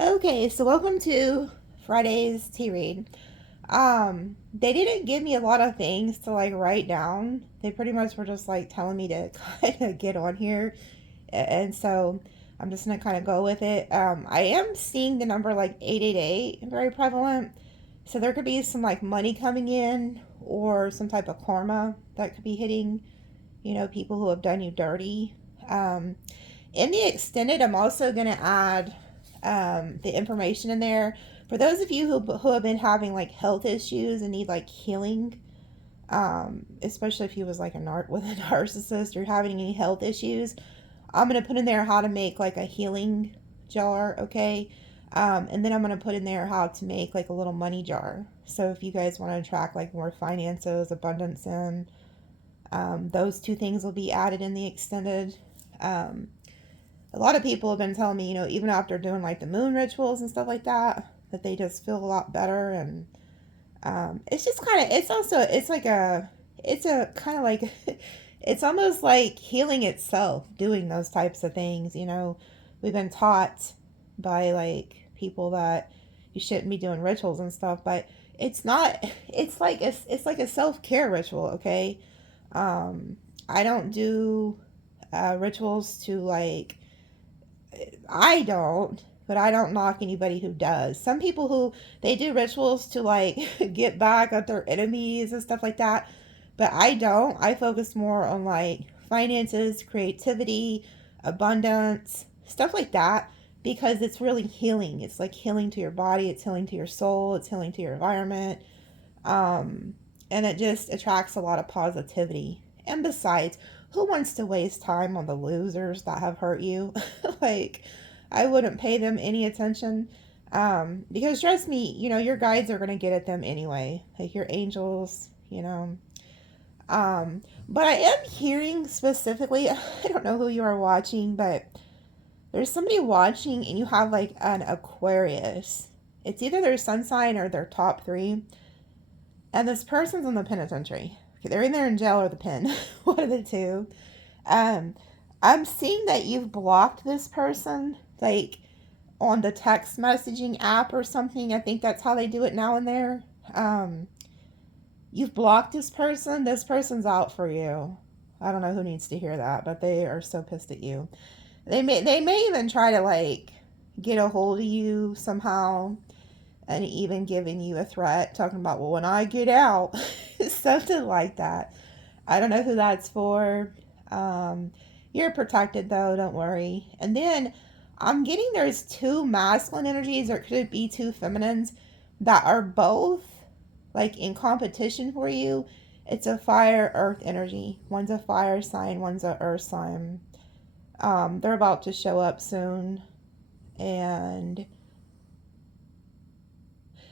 Okay, so welcome to Friday's tea read. They didn't give me a lot of things to like write down. They pretty much were just like telling me to kind of get on here, and so I'm just gonna kind of go with it. I am seeing the number like 888 very prevalent, so there could be some like money coming in or some type of karma that could be hitting, people who have done you dirty. Um, in the extended, I'm also going to add the information in there for those of you who have been having like health issues and need like healing. Especially if you was like with a narcissist or having any health issues, I'm going to put in there how to make like a healing jar. Okay. And then I'm going to put in there how to make like a little money jar. So if you guys want to attract like more finances, abundance in, those two things will be added in the extended. Um, a lot of people have been telling me, even after doing like the moon rituals and stuff like that, that they just feel a lot better. And it's just kind of, it's a kind of like, it's almost like healing itself doing those types of things. We've been taught by like people that you shouldn't be doing rituals and stuff, but it's not, it's like a self-care ritual. Okay. I don't do rituals to like, I don't, but I don't knock anybody who does. Some people who they do rituals to like get back at their enemies and stuff like that, but I don't. I focus more on like finances, creativity, abundance, stuff like that because it's really healing. It's like healing to your body, it's healing to your soul, it's healing to your environment. Um and it just attracts a lot of positivity. And besides, who wants to waste time on the losers that have hurt you? Like, I wouldn't pay them any attention. Because trust me, your guides are going to get at them anyway. Like your angels. But I am hearing specifically, I don't know who you are watching, but there's somebody watching and you have like an Aquarius. It's either their sun sign or their top three. And this person's in the penitentiary. They're either in jail or the pen. One of the two. Um, I'm seeing that you've blocked this person, like on the text messaging app or something. I think that's how they do it now and there. You've blocked this person. This person's out for you. I don't know who needs to hear that, but they are so pissed at you. They may even try to like get a hold of you somehow, and even giving you a threat, talking about, well, when I get out, something like that. I don't know who that's for. You're protected though, don't worry. And then I'm getting there's two masculine energies, or it could be two feminines that are both like in competition for you. It's a fire earth energy. One's a fire sign, one's a earth sign. They're about to show up soon, and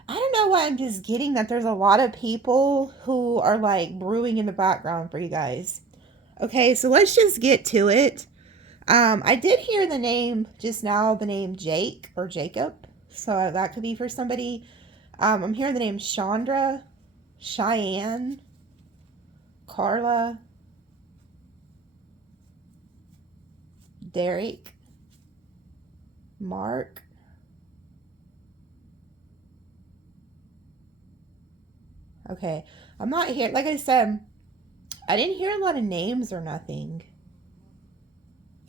I don't know why I'm just getting that there's a lot of people who are like brewing in the background for you guys. Okay, so let's just get to it. I did hear the name just now, the name Jake or Jacob. So that could be for somebody. I'm hearing the name Chandra, Cheyenne, Carla, Derek, Mark. Okay, I'm not here. Like I said, I didn't hear a lot of names or nothing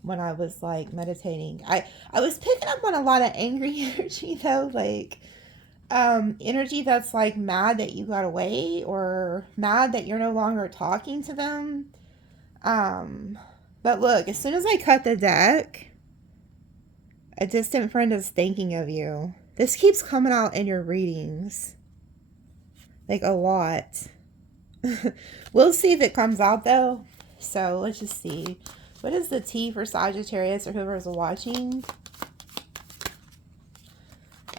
when I was like meditating. I was picking up on a lot of angry energy though, like energy that's like mad that you got away or mad that you're no longer talking to them. Um but look, as soon as I cut the deck, a distant friend is thinking of you. This keeps coming out in your readings. Like a lot. We'll see if it comes out though. So let's just see. What is the T for Sagittarius or whoever's watching?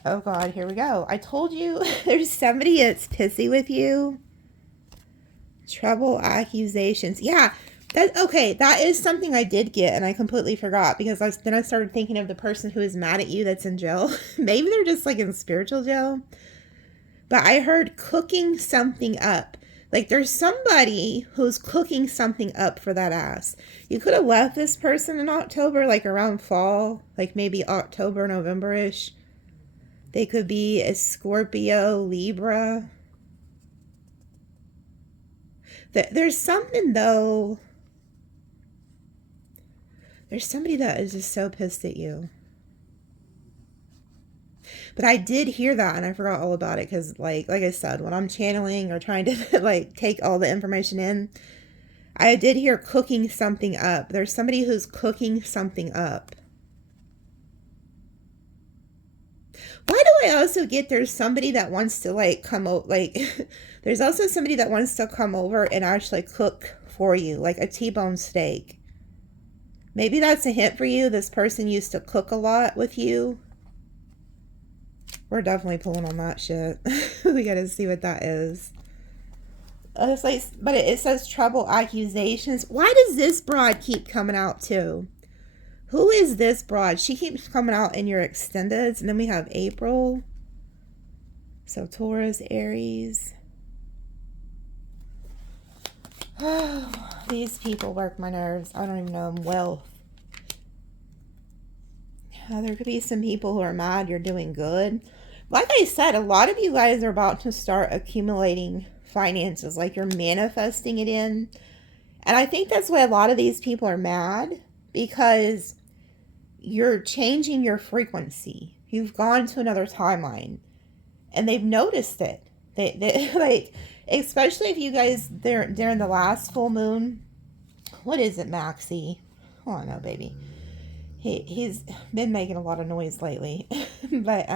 Oh God, here we go. I told you there's somebody that's pissy with you. Trouble, accusations. Yeah, that is something I did get and I completely forgot because then I started thinking of the person who is mad at you that's in jail. Maybe they're just like in spiritual jail. But I heard cooking something up. Like there's somebody who's cooking something up for that ass. You could have left this person in October, like around fall, like maybe October, November-ish. They could be a Scorpio, Libra. There's something, though. There's somebody that is just so pissed at you. But I did hear that, and I forgot all about it, because, like I said, when I'm channeling or trying to, like, take all the information in, I did hear cooking something up. There's somebody who's cooking something up. Why do I also get there's somebody that wants to, like, come over, like, there's also somebody that wants to come over and actually cook for you, like a T-bone steak. Maybe that's a hint for you. This person used to cook a lot with you. We're definitely pulling on that shit. We gotta see what that is. It's like, but it says trouble, accusations. Why does this broad keep coming out too? Who is this broad? She keeps coming out in your extendeds. And then we have April. So Taurus, Aries. Oh, these people work my nerves. I don't even know them. Wealth. There could be some people who are mad you're doing good. Like I said, a lot of you guys are about to start accumulating finances. Like you're manifesting it in. And I think that's why a lot of these people are mad. Because you're changing your frequency. You've gone to another timeline. And they've noticed it. They like, especially if you guys, during the last full moon. What is it, Maxie? Oh, no, baby. He's been making a lot of noise lately. But,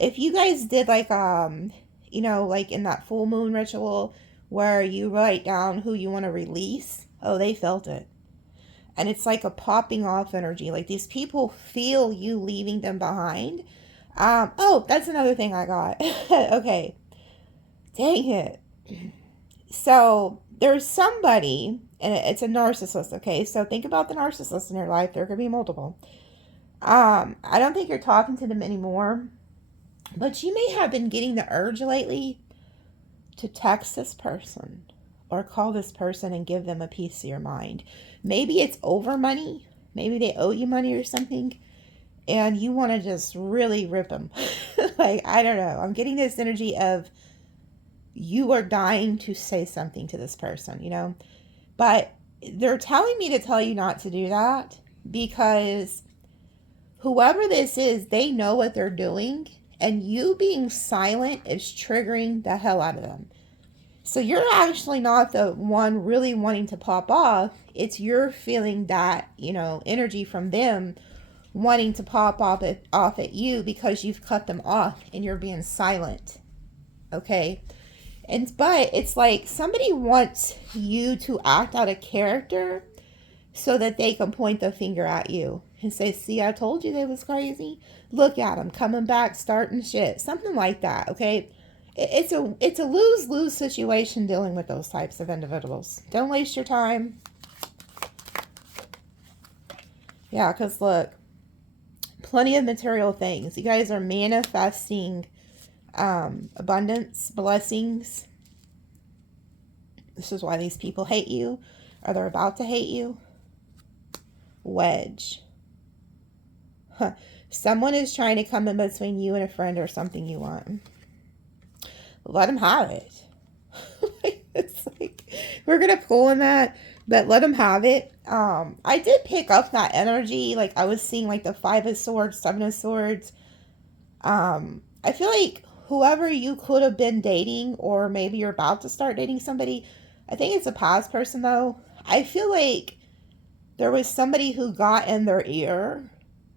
if you guys did like, you know, like in that full moon ritual where you write down who you want to release. Oh, they felt it. And it's like a popping off energy. Like these people feel you leaving them behind. Oh, that's another thing I got. Okay. Dang it. So there's somebody, and it's a narcissist, okay? So think about the narcissist in your life. There could be multiple. I don't think you're talking to them anymore. But you may have been getting the urge lately to text this person or call this person and give them a piece of your mind. Maybe it's over money. Maybe they owe you money or something. And you want to just really rip them. Like, I don't know. I'm getting this energy of you are dying to say something to this person, you know. But they're telling me to tell you not to do that. Because whoever this is, they know what they're doing. And you being silent is triggering the hell out of them. So you're actually not the one really wanting to pop off. It's you're feeling that, you know, energy from them wanting to pop off at you because you've cut them off and you're being silent. Okay? But it's like somebody wants you to act out of character so that they can point the finger at you and say, see, I told you they was crazy. Look at them coming back, starting shit. Something like that, okay? It's a lose-lose situation dealing with those types of individuals. Don't waste your time. Yeah, because look, plenty of material things. You guys are manifesting abundance, blessings. This is why these people hate you, or they're about to hate you. Wedge. Huh. Someone is trying to come in between you and a friend or something you want. Let them have it. It's like, we're going to pull on that, but let them have it. I did pick up that energy. Like, I was seeing, like, the 5 of Swords, 7 of Swords. I feel like whoever you could have been dating, or maybe you're about to start dating somebody, I think it's a past person, though. I feel like there was somebody who got in their ear.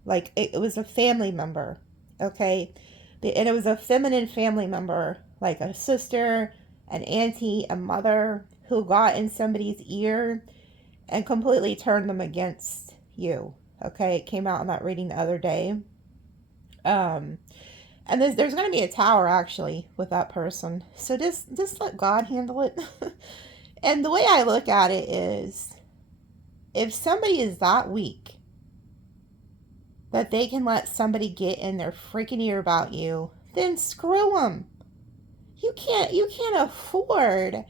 Like, it was a family member, okay? And it was a feminine family member, like a sister, an auntie, a mother, who got in somebody's ear and completely turned them against you, okay? It came out in that reading the other day. And there's going to be a tower, actually, with that person. So just let God handle it. And the way I look at it is, if somebody is that weak that they can let somebody get in their freaking ear about you, then screw them. You can't afford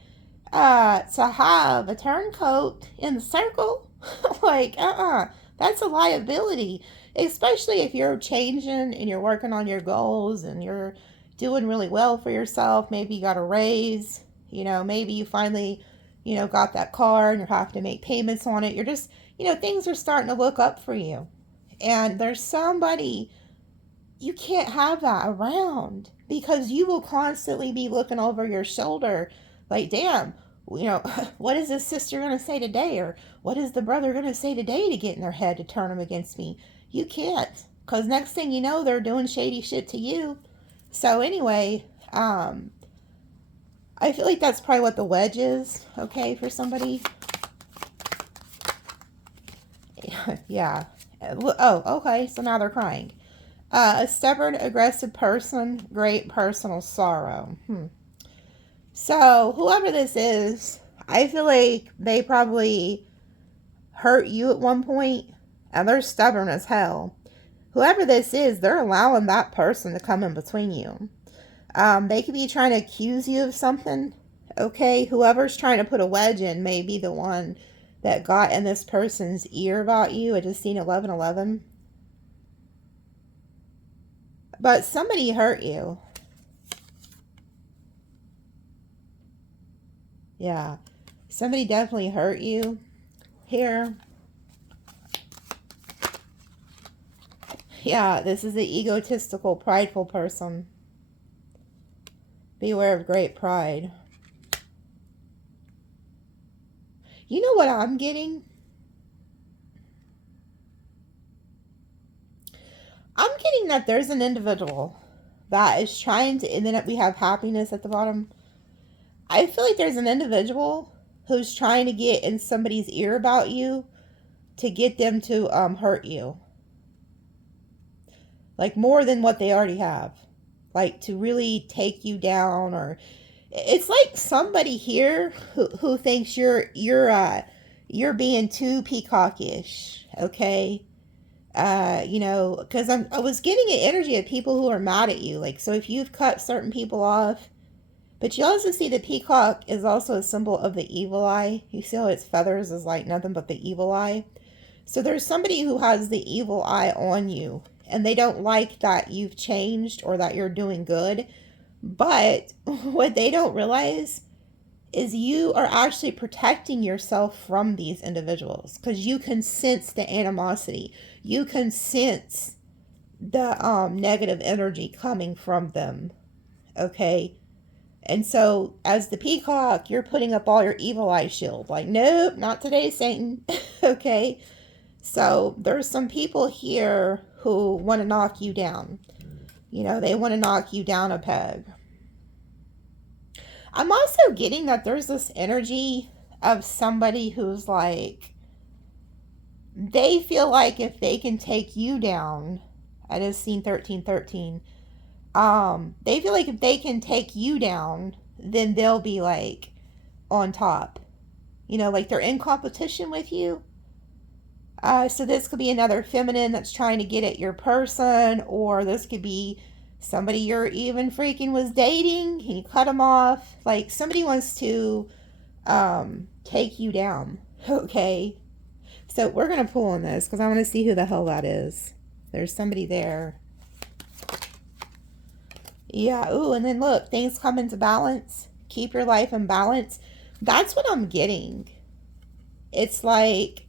to have a turncoat in the circle. Like, that's a liability. especially if you're changing and you're working on your goals and you're doing really well for yourself. Maybe you got a raise, maybe you finally, got that car and you're having to make payments on it. You're just, things are starting to look up for you. And there's somebody, you can't have that around because you will constantly be looking over your shoulder like, damn, what is this sister going to say today? Or what is the brother going to say today to get in their head to turn them against me? You can't, because next thing you know, they're doing shady shit to you. So anyway, I feel like that's probably what the wedge is, okay, for somebody. Yeah. Oh, okay, so now they're crying. A stubborn, aggressive person, great personal sorrow. So, whoever this is, I feel like they probably hurt you at one point, and they're stubborn as hell. Whoever this is, they're allowing that person to come in between you. They could be trying to accuse you of something, okay? Whoever's trying to put a wedge in may be the one that got in this person's ear about you. I just seen 1111. But somebody hurt you. Yeah. Somebody definitely hurt you here. Yeah, this is the egotistical, prideful person. Beware of great pride. You know what I'm getting? I'm getting that there's an individual that is trying to, and then we have happiness at the bottom. I feel like there's an individual who's trying to get in somebody's ear about you to get them to hurt you. Like more than what they already have. Like to really take you down, or it's like somebody here who thinks you're being too peacockish, okay? Because I was getting an energy of people who are mad at you. Like, so if you've cut certain people off, but you also see the peacock is also a symbol of the evil eye. You see how its feathers is like nothing but the evil eye. So there's somebody who has the evil eye on you, and they don't like that you've changed or that you're doing good. But what they don't realize is you are actually protecting yourself from these individuals, because you can sense the animosity. You can sense the negative energy coming from them. Okay? And so as the peacock, you're putting up all your evil eye shield. Like, nope, not today, Satan. Okay? So there's some people here who want to knock you down. They want to knock you down a peg. I'm also getting that there's this energy of somebody who's like, they feel like if they can take you down, I just seen 1313, they feel like if they can take you down, then they'll be like on top. Like they're in competition with you. So this could be another feminine that's trying to get at your person, or this could be somebody you're even freaking was dating and you cut them off. Like somebody wants to take you down. Okay. So we're going to pull on this because I want to see who the hell that is. There's somebody there. Yeah. Ooh, and then look, things come into balance. Keep your life in balance. That's what I'm getting. It's like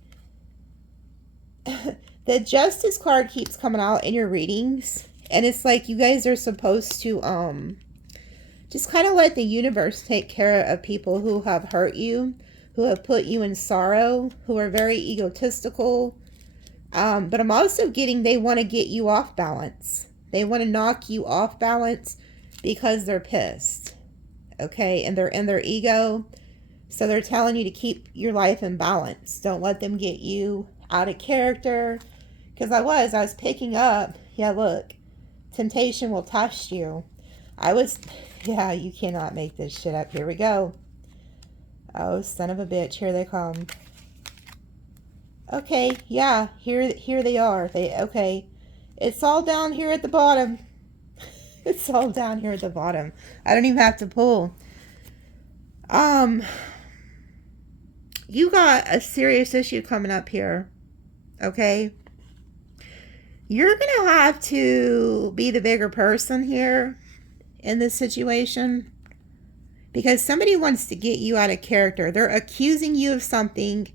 the Justice card keeps coming out in your readings. And it's like you guys are supposed to just kind of let the universe take care of people who have hurt you, who have put you in sorrow, who are very egotistical. But I'm also getting they want to get you off balance. They want to knock you off balance because they're pissed. Okay? And they're in their ego. So they're telling you to keep your life in balance. Don't let them get you out of character. Because I was picking up, yeah, look. Temptation will test you. Yeah, you cannot make this shit up. Here we go. Oh, son of a bitch. Here they come. Okay, yeah, here they are. Okay. It's all down here at the bottom. It's all down here at the bottom. I don't even have to pull. You got a serious issue coming up here. Okay? You're going to have to be the bigger person here in this situation, because somebody wants to get you out of character. They're accusing you of something.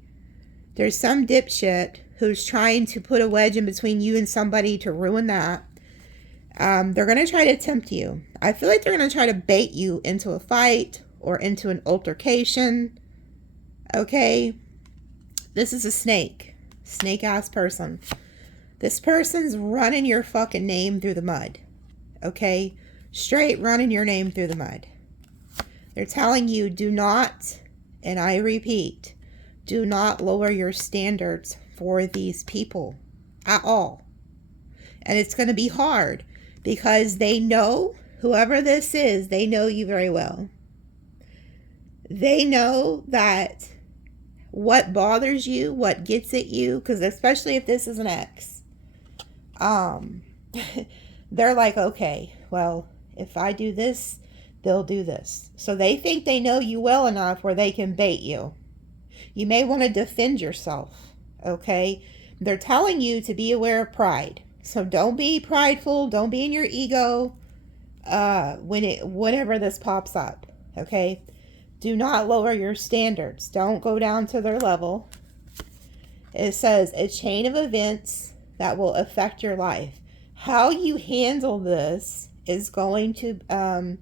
There's some dipshit who's trying to put a wedge in between you and somebody to ruin that. They're going to try to tempt you. I feel like they're going to try to bait you into a fight or into an altercation. Okay? This is a snake. Snake-ass person. This person's running your fucking name through the mud. Okay? Straight running your name through the mud. They're telling you, do not, and I repeat, do not lower your standards for these people at all. And it's going to be hard because they know, whoever this is, they know you very well. They know that what bothers you, what gets at you, because especially if this is an ex, they're like, okay, well, if I do this, they'll do this. So they think they know you well enough where they can bait you. You may want to defend yourself, okay? They're telling you to be aware of pride. So don't be prideful. Don't be in your ego whenever this pops up, okay? Do not lower your standards. Don't go down to their level. It says a chain of events that will affect your life. How you handle this is going to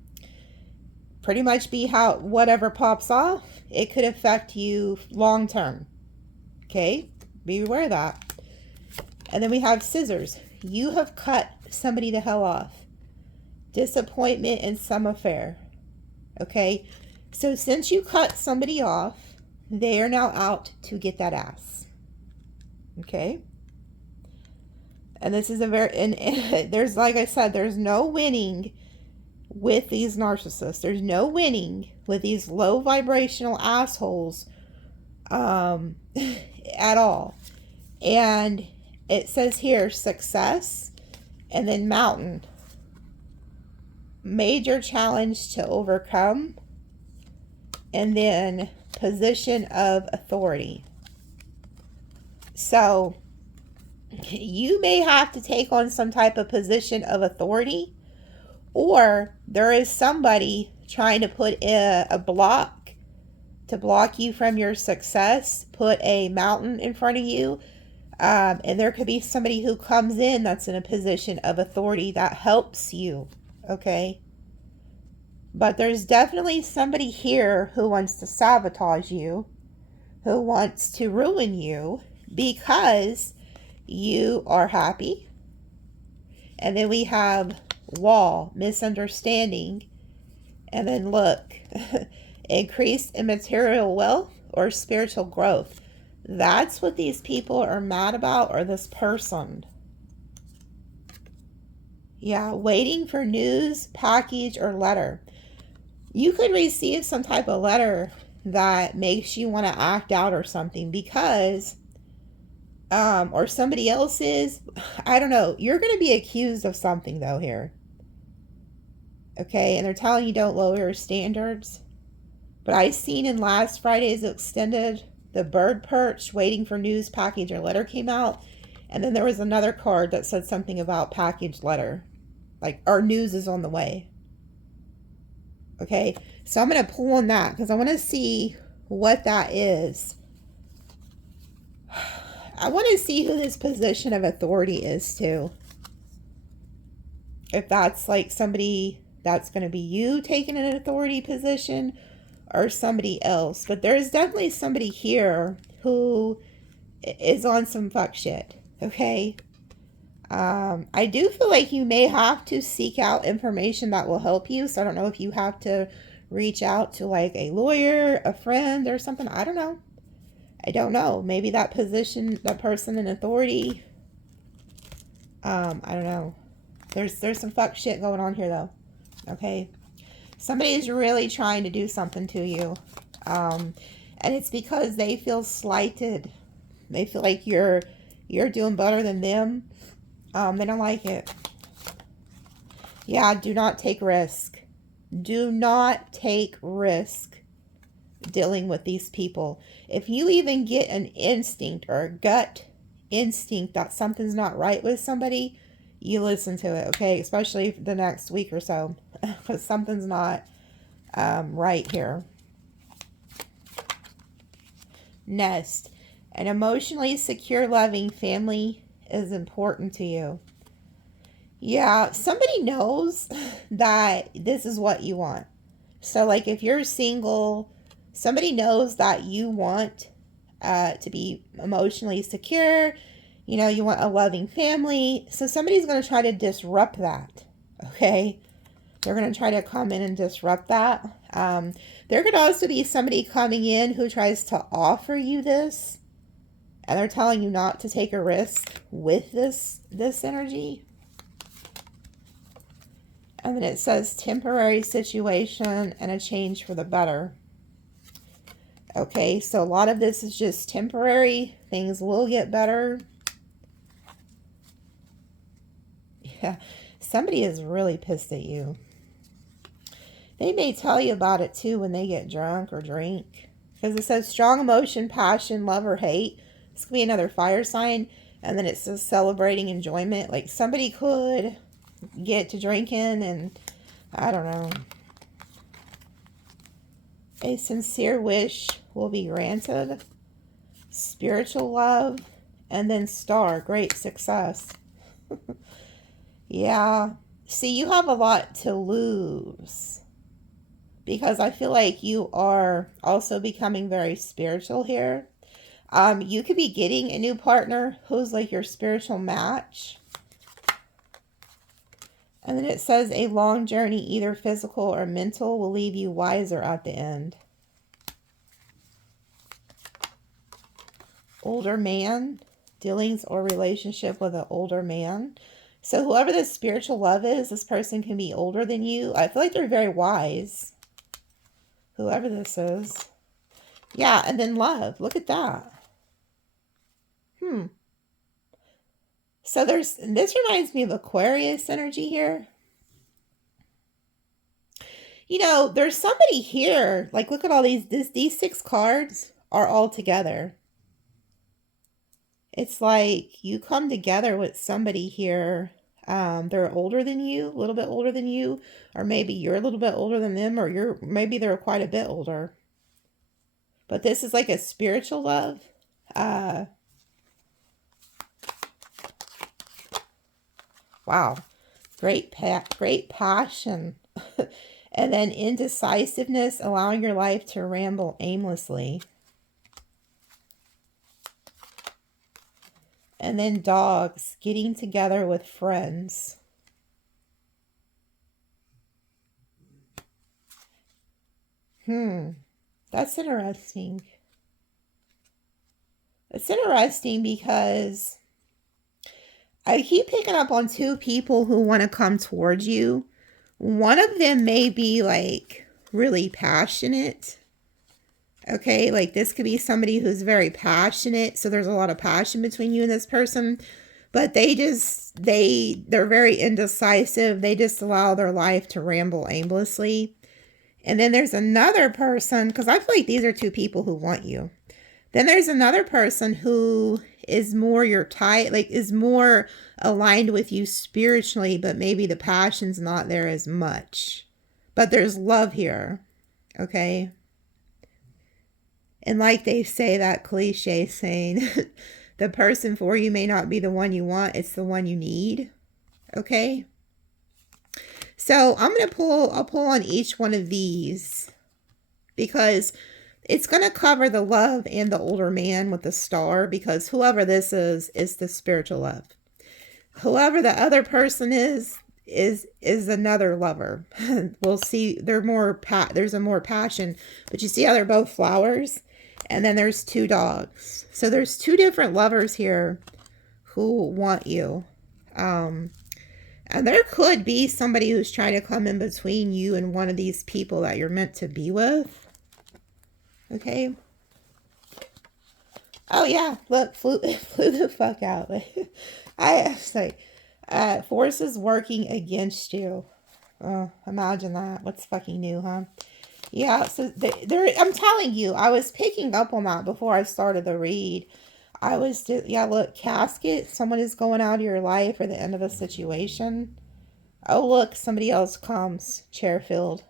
pretty much be how whatever pops off, it could affect you long term. Okay? Be aware of that. And then we have scissors. You have cut somebody the hell off. Disappointment in some affair. Okay? So since you cut somebody off, they are now out to get that ass. Okay? And this is a very, and there's, like I said, there's no winning with these narcissists. There's no winning with these low vibrational assholes at all. And it says here, success, and then mountain. Major challenge to overcome, and then position of authority. So you may have to take on some type of position of authority, or there is somebody trying to put a block to block you from your success, put a mountain in front of you. And there could be somebody who comes in that's in a position of authority that helps you. Okay? But there's definitely somebody here who wants to sabotage you, who wants to ruin you because you are happy. And then we have wall, misunderstanding. And then look, increase in material wealth or spiritual growth. That's what these people are mad about, or this person. Yeah, waiting for news, package, or letter. You could receive some type of letter that makes you want to act out or something because, or somebody else is, I don't know. You're going to be accused of something though here. Okay, and they're telling you don't lower your standards. But I seen in last Friday's extended, the bird perch, waiting for news, package, or letter came out. And then there was another card that said something about package, letter. Like, our news is on the way. Okay, so I'm going to pull on that because I want to see what that is. I want to see who this position of authority is too. If that's like somebody that's going to be you taking an authority position or somebody else. But there's definitely somebody here who is on some fuck shit. Okay. I do feel like you may have to seek out information that will help you. So I don't know if you have to reach out to like a lawyer, a friend, or something. I don't know. I don't know. Maybe that position, that person in authority. I don't know. There's some fuck shit going on here though. Okay. Somebody is really trying to do something to you. And it's because they feel slighted. They feel like you're doing better than them. They don't like it. Yeah, do not take risk. Do not take risk dealing with these people. If you even get an instinct or a gut instinct that something's not right with somebody, you listen to it, okay? Especially the next week or so, because something's not right here. Nest. An emotionally secure, loving family is important to you. Yeah, somebody knows that this is what you want. So, like, if you're single, somebody knows that you want to be emotionally secure. You know, you want a loving family. So somebody's going to try to disrupt that. Okay? They're going to try to come in and disrupt that. There could also be somebody coming in who tries to offer you this. And they're telling you not to take a risk with this energy. And then it says temporary situation and a change for the better. Okay, so a lot of this is just temporary. Things will get better. Yeah, somebody is really pissed at you. They may tell you about it too when they get drunk or drink. Because it says strong emotion, passion, love, or hate. This could be another fire sign. And then it says celebrating enjoyment. Like somebody could get to drinking and I don't know. A sincere wish will be granted. Spiritual love. And then star. Great success. Yeah. See, you have a lot to lose. Because I feel like you are also becoming very spiritual here. You could be getting a new partner who's like your spiritual match. And then it says a long journey, either physical or mental, will leave you wiser at the end. Older man, dealings or relationship with an older man. So whoever this spiritual love is, this person can be older than you. I feel like they're very wise. Whoever this is. Yeah, and then love. Look at that. So this reminds me of Aquarius energy here. You know, there's somebody here. Like, look at all these 6 cards are all together. It's like you come together with somebody here. They're older than you, a little bit older than you, or maybe you're a little bit older than them, or maybe they're quite a bit older. But this is like a spiritual love. Wow. Great passion. And then indecisiveness, allowing your life to ramble aimlessly. And then dogs, getting together with friends. That's interesting. It's interesting because I keep picking up on 2 people who want to come towards you. One of them may be like really passionate. Okay, like this could be somebody who's very passionate. So there's a lot of passion between you and this person. But they're very indecisive. They just allow their life to ramble aimlessly. And then there's another person, because I feel like these are 2 people who want you. Then there's another person who is more your type, like is more aligned with you spiritually, but maybe the passion's not there as much. But there's love here, okay? And like they say, that cliche saying, the person for you may not be the one you want, it's the one you need, okay? So I'll pull on each one of these because it's going to cover the love and the older man with the star, because whoever this is the spiritual love. Whoever the other person is another lover. We'll see. There's a more passion, but you see how they're both flowers, and then there's 2 dogs. So there's 2 different lovers here who want you. And there could be somebody who's trying to come in between you and one of these people that you're meant to be with. Okay. Oh yeah, look, flew the fuck out. I say, forces working against you. Imagine that. What's fucking new, huh? Yeah. So I'm telling you, I was picking up on that before I started the read. Yeah, look, casket. Someone is going out of your life or the end of a situation. Oh, look, somebody else comes. Chair filled.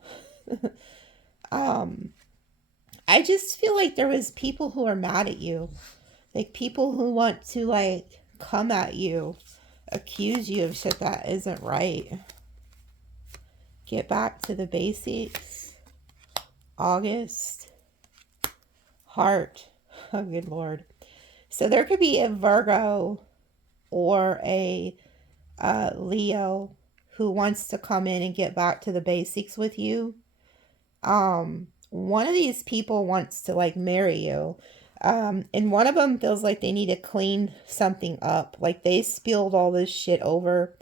um, I just feel like there was people who are mad at you. Like people who want to like come at you, accuse you of shit that isn't right. Get back to the basics. August. Heart. Oh, good Lord. So there could be a Virgo or a Leo who wants to come in and get back to the basics with you. One of these people wants to like marry you. And one of them feels like they need to clean something up. Like they spilled all this shit over.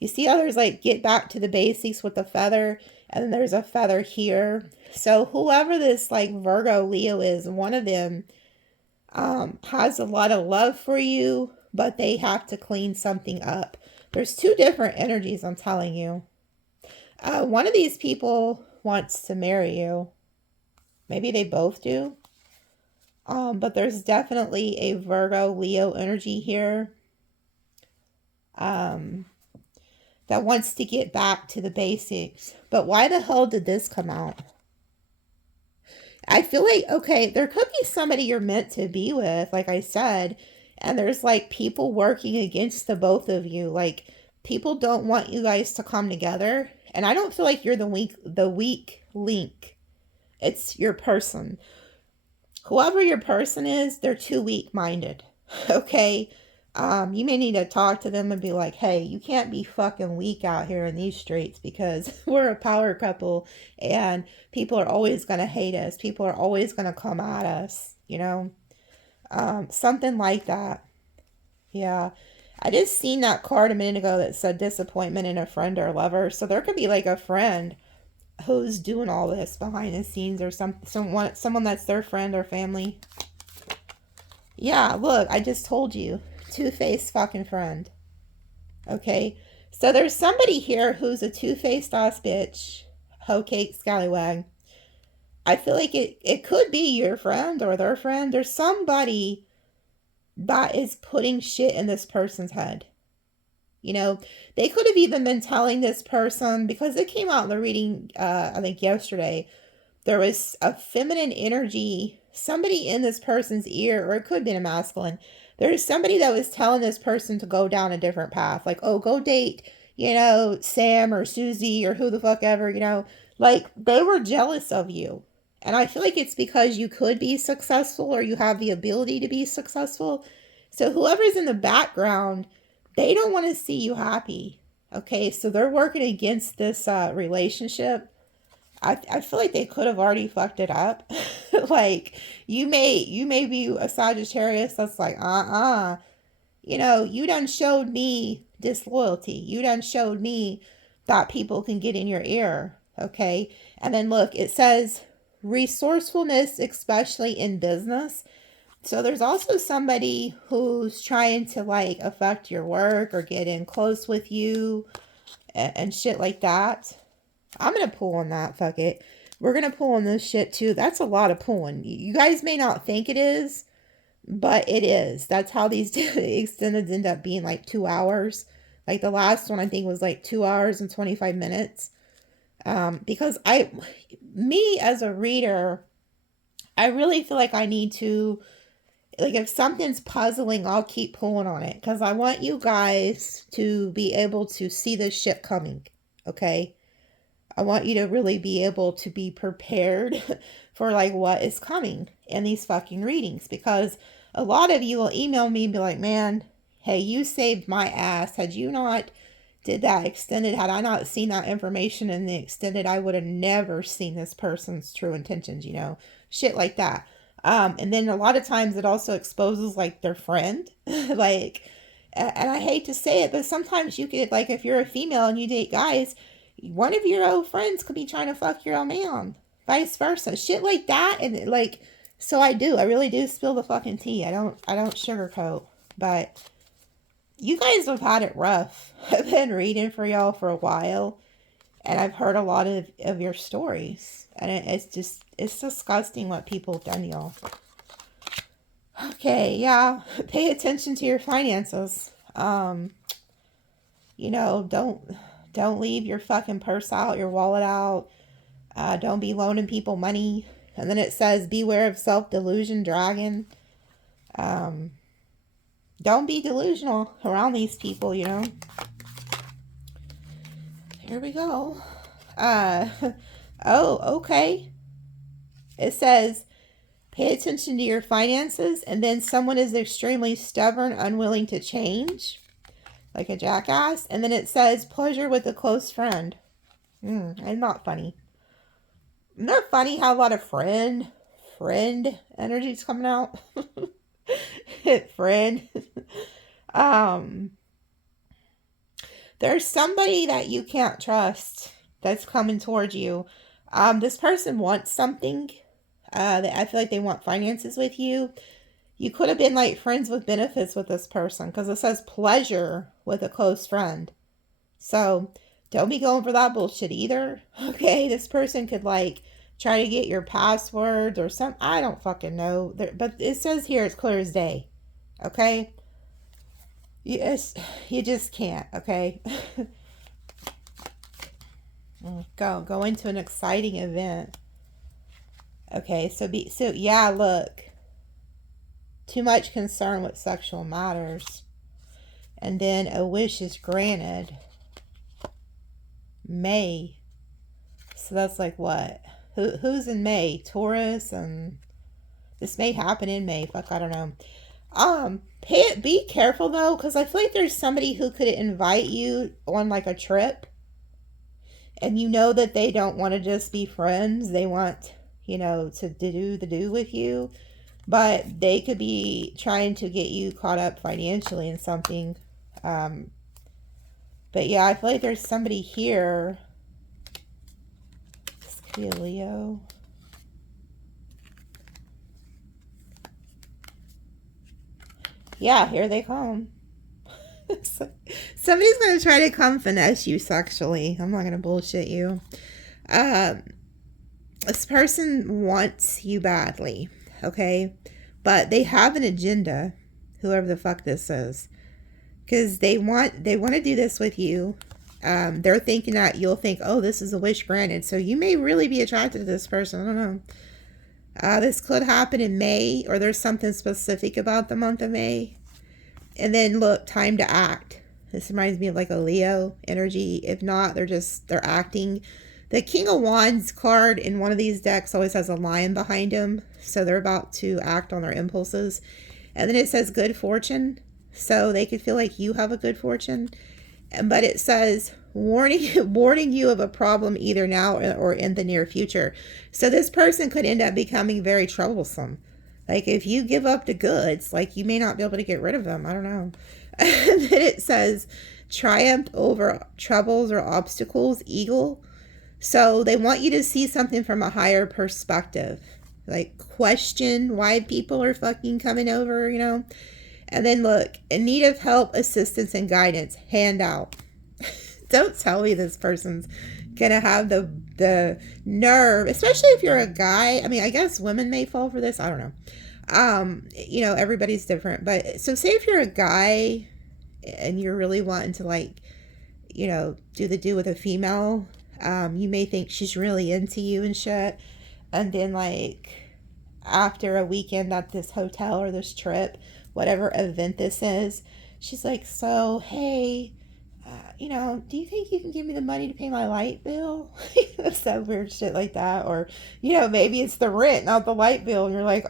You see how there's like get back to the basics with the feather, and then there's a feather here. So whoever this like Virgo Leo is, one of them has a lot of love for you, but they have to clean something up. There's two different energies, I'm telling you. One of these people wants to marry you. Maybe they both do. But there's definitely a Virgo Leo energy here. That wants to get back to the basics. But why the hell did this come out? I feel like, okay, there could be somebody you're meant to be with, like I said, and there's like people working against the both of you. Like people don't want you guys to come together. And I don't feel like you're the weak link. It's your person. Whoever your person is, they're too weak-minded. Okay? You may need to talk to them and be like, hey, you can't be fucking weak out here in these streets because we're a power couple and people are always going to hate us. People are always going to come at us, you know? Something like that. Yeah. I just seen that card a minute ago that said disappointment in a friend or lover. So there could be like a friend who's doing all this behind the scenes or someone that's their friend or family. Yeah, look, I just told you. Two-faced fucking friend. Okay? So there's somebody here who's a two-faced ass bitch. Hoe cake scallywag. I feel like it could be your friend or their friend. There's somebody that is putting shit in this person's head. You know, they could have even been telling this person, because it came out in the reading, I think yesterday, there was a feminine energy, somebody in this person's ear, or it could have been a masculine. There's somebody that was telling this person to go down a different path. Like, oh, go date, you know, Sam or Susie or who the fuck ever, you know. Like, they were jealous of you. And I feel like it's because you could be successful or you have the ability to be successful. So whoever's in the background, they don't want to see you happy. Okay, so they're working against this relationship. I feel like they could have already fucked it up. Like, you may be a Sagittarius that's like, you know, you done showed me disloyalty. You done showed me that people can get in your ear. Okay, and then look, it says resourcefulness, especially in business. So there's also somebody who's trying to like affect your work or get in close with you and shit like that. I'm going to pull on that. Fuck it. We're going to pull on this shit too. That's a lot of pulling. You guys may not think it is, but it is. That's how these extendeds end up being like 2 hours. Like the last one I think was like 2 hours and 25 minutes. Because me as a reader, I really feel like I need to, like if something's puzzling, I'll keep pulling on it. Because I want you guys to be able to see this shit coming. Okay? I want you to really be able to be prepared for like what is coming in these fucking readings, because a lot of you will email me and be like, man, hey, you saved my ass. Had you not did that extended, had I not seen that information in the extended, I would have never seen this person's true intentions, you know, shit like that. And then a lot of times it also exposes like their friend, like, and I hate to say it, but sometimes you could, like, if you're a female and you date guys, one of your old friends could be trying to fuck your old man, vice versa, shit like that. And like, so I really do spill the fucking tea. I don't sugarcoat, but you guys have had it rough. I've been reading for y'all for a while, and I've heard a lot of your stories, and it's disgusting what people have done to y'all. Okay, yeah. Pay attention to your finances. You know, don't leave your fucking purse out, your wallet out. Don't be loaning people money. And then it says, beware of self-delusion, dragon. Um, don't be delusional around these people, you know. Here we go. Uh, oh, okay. It says, pay attention to your finances, and then someone is extremely stubborn, unwilling to change, like a jackass. And then it says, pleasure with a close friend. I'm not funny. Isn't that funny how a lot of friend energy is coming out? Friend. um, there's somebody that you can't trust that's coming towards you. This person wants something. I feel like they want finances with you. You could have been like friends with benefits with this person because it says pleasure with a close friend. So don't be going for that bullshit either. Okay, this person could like try to get your passwords or something. I don't fucking know. But it says here it's clear as day. Okay? Yes, you just can't, okay? Go into an exciting event. Okay, so yeah, look. Too much concern with sexual matters. And then a wish is granted. May. So that's like what? Who's in May? Taurus, and this may happen in May. Fuck, I don't know. Be careful though, because I feel like there's somebody who could invite you on like a trip, and you know that they don't want to just be friends. They want, you know, to do with you, but they could be trying to get you caught up financially in something. But yeah, I feel like there's somebody here. This could be a Leo. Yeah, here they come. Somebody's going to try to come finesse you sexually. I'm not going to bullshit you. This person wants you badly, okay? But they have an agenda, whoever the fuck this is. Because they want to do this with you. They're thinking that you'll think, oh, this is a wish granted. So you may really be attracted to this person. I don't know. This could happen in May, or there's something specific about the month of May. And then look, time to act. This reminds me of like a Leo energy. If not, they're acting. The King of Wands card in one of these decks always has a lion behind him. So they're about to act on their impulses. And then it says good fortune. So they could feel like you have a good fortune. But it says warning you of a problem either now or in the near future. So this person could end up becoming very troublesome. Like if you give up the goods, like you may not be able to get rid of them. I don't know. And then it says triumph over troubles or obstacles, eagle. So they want you to see something from a higher perspective. Like question why people are fucking coming over, you know. And then look, in need of help, assistance, and guidance, hand out. Don't tell me this person's gonna have the nerve, especially if you're a guy. I mean, I guess women may fall for this. I don't know. You know, everybody's different. But so say if you're a guy and you're really wanting to like, you know, do with a female, you may think she's really into you and shit. And then like after a weekend at this hotel or this trip, whatever event this is, she's like, so hey, you know, do you think you can give me the money to pay my light bill? Some weird shit like that. Or, you know, maybe it's the rent, not the light bill. And you're like,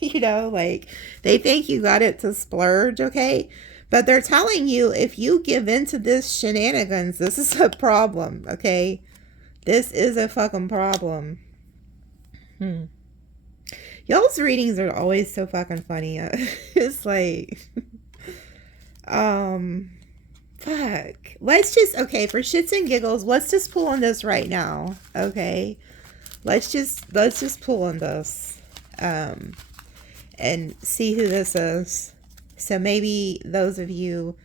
you know, like they think you got it to splurge, okay? But they're telling you if you give in to this shenanigans, this is a problem, okay? This is a fucking problem. Y'all's readings are always so fucking funny. It's like, fuck. Let's just, okay, for shits and giggles, let's just pull on this right now, okay? Let's just pull on this, and see who this is. So maybe those of you,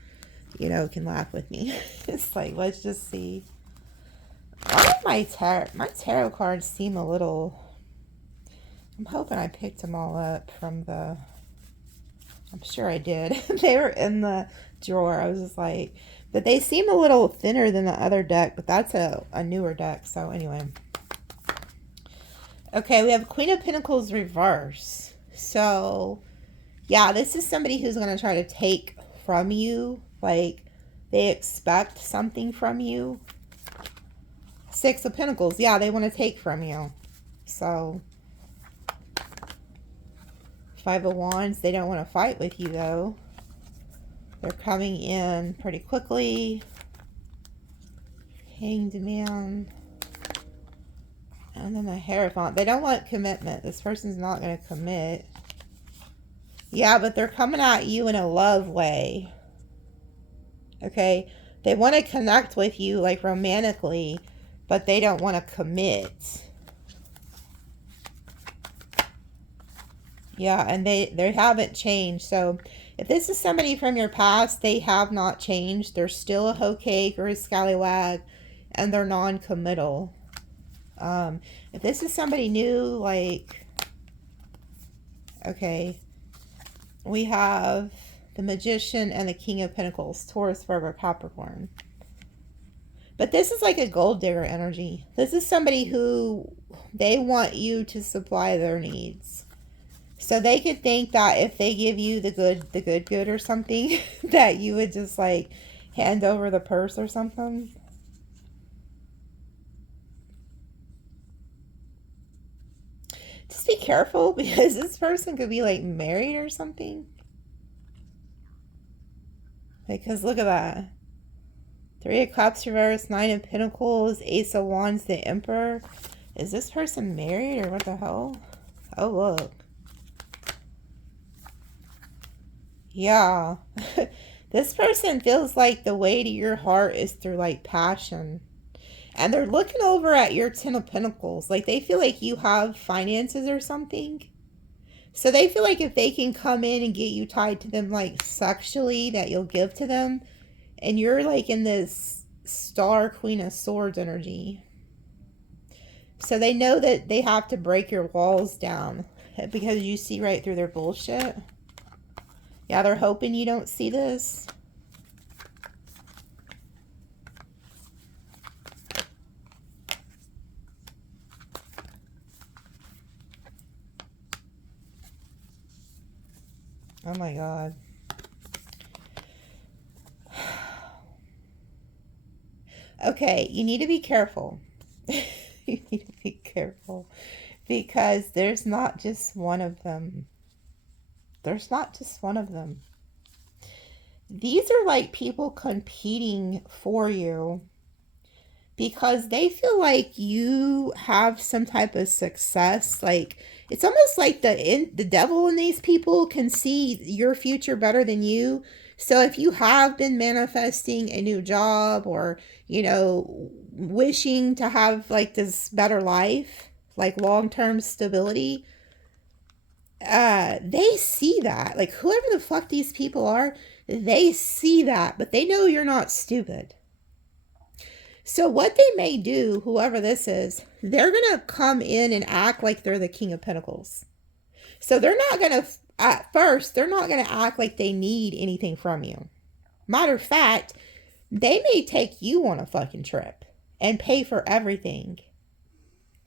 you know, can laugh with me. It's like, let's just see. All of my tarot cards seem a little... I'm hoping I picked them all up from the I'm sure I did. They were in the drawer. I was just like, but they seem a little thinner than the other deck, but that's a newer deck. So anyway. Okay, we have Queen of Pentacles reverse. So, yeah, this is somebody who's going to try to take from you. Like, they expect something from you. Six of Pentacles. Yeah, they want to take from you. So, Five of Wands. They don't want to fight with you, though. They're coming in pretty quickly. Hanged Man. And then the Hierophant. They don't want commitment. This person's not going to commit. Yeah, but they're coming at you in a love way. Okay? They want to connect with you, like, romantically, but they don't want to commit. Yeah, and they haven't changed. So, if this is somebody from your past, they have not changed. They're still a hoe cake or a scallywag, and they're non-committal. If this is somebody new, like, okay, we have the Magician and the King of Pentacles, Taurus, Virgo, Capricorn. But this is like a gold digger energy. This is somebody who they want you to supply their needs. So they could think that if they give you the good or something, that you would just like hand over the purse or something. Just be careful, because this person could be like married or something. Because look at that. Three of Cups reverse, Nine of Pentacles, Ace of Wands, the Emperor. Is this person married or what the hell? Oh, look. Yeah. This person feels like the way to your heart is through like passion. And they're looking over at your Ten of Pentacles. Like they feel like you have finances or something. So they feel like if they can come in and get you tied to them like sexually, that you'll give to them. And you're like in this Star Queen of Swords energy. So they know that they have to break your walls down because you see right through their bullshit. Yeah, they're hoping you don't see this. Oh my God. Okay, you need to be careful. You need to be careful. Because there's not just one of them. There's not just one of them. These are like people competing for you because they feel like you have some type of success. Like it's almost like the devil in these people can see your future better than you. So if you have been manifesting a new job or, you know, wishing to have like this better life, like long-term stability, they see that. Like whoever the fuck these people are, they see that, but they know you're not stupid. So what they may do, whoever this is, they're going to come in and act like they're the King of Pentacles. So they're not going to, at first, they're not going to act like they need anything from you. Matter of fact, they may take you on a fucking trip and pay for everything.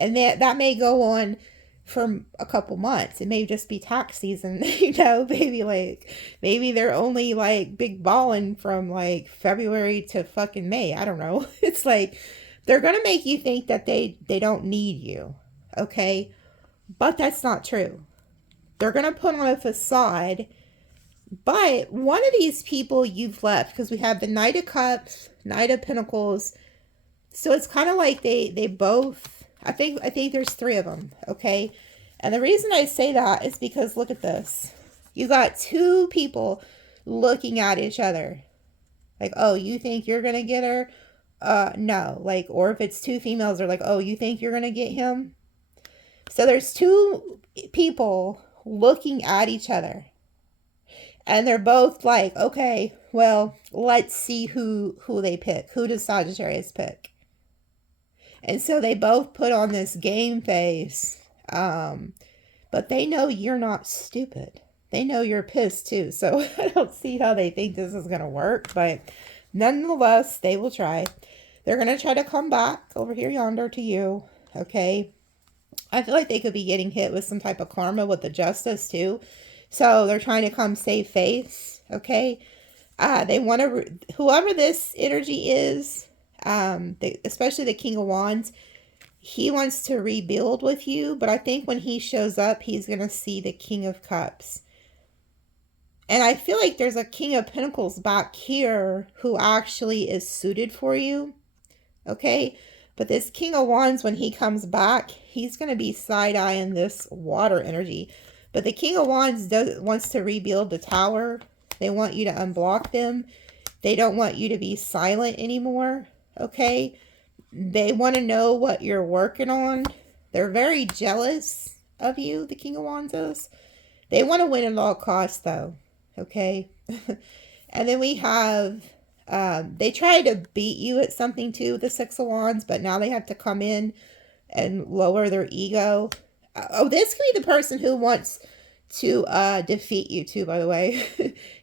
And that may go on for a couple months. It may just be tax season, you know, maybe they're only like big balling from like February to fucking May. I don't know. It's like they're gonna make you think that they don't need you, okay? But that's not true. They're gonna put on a facade. But one of these people you've left, because we have the Knight of Cups, Knight of Pentacles. So it's kind of like they both, I think there's three of them, okay? And the reason I say that is because look at this. You got two people looking at each other. Like, oh, you think you're going to get her? No. Like, or if it's two females, they're like, oh, you think you're going to get him? So there's two people looking at each other. And they're both like, okay, well, let's see who they pick. Who does Sagittarius pick? And so they both put on this game face. But they know you're not stupid. They know you're pissed too, so I don't see how they think this is going to work, but nonetheless, they will try. They're going to try to come back over here yonder to you, okay? I feel like they could be getting hit with some type of karma with the justice too. So they're trying to come save face, okay? They want to, whoever this energy is, especially the King of Wands, he wants to rebuild with you, but I think when he shows up, he's going to see the King of Cups. And I feel like there's a King of Pentacles back here who actually is suited for you, okay? But this King of Wands, when he comes back, he's going to be side-eyeing this water energy. But the King of Wands wants to rebuild the tower. They want you to unblock them. They don't want you to be silent anymore, okay? They want to know what you're working on. They're very jealous of you, the King of Wands is. They want to win at all costs, though, okay? And then we have, they try to beat you at something, too, the Six of Wands, but now they have to come in and lower their ego. Oh, this could be the person who wants to defeat you, too, by the way.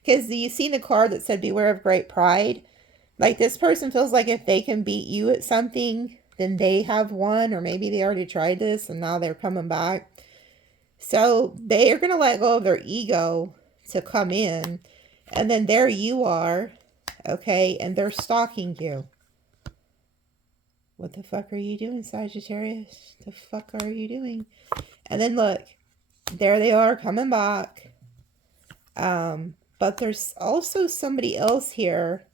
Because you seen the card that said, beware of great pride. Like, this person feels like if they can beat you at something, then they have won, or maybe they already tried this and now they're coming back. So they are going to let go of their ego to come in, and then there you are, okay, and they're stalking you. What the fuck are you doing, Sagittarius? The fuck are you doing? And then look, there they are coming back. But there's also somebody else here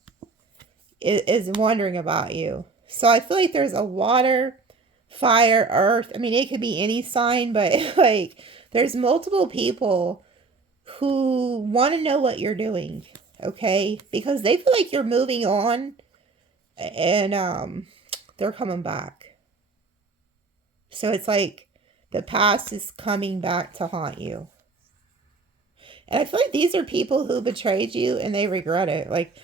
is wondering about you. So I feel like there's a water, fire, earth. I mean, it could be any sign, but like there's multiple people who want to know what you're doing, okay? Because they feel like you're moving on and they're coming back. So it's like the past is coming back to haunt you. And I feel like these are people who betrayed you and they regret it. Like,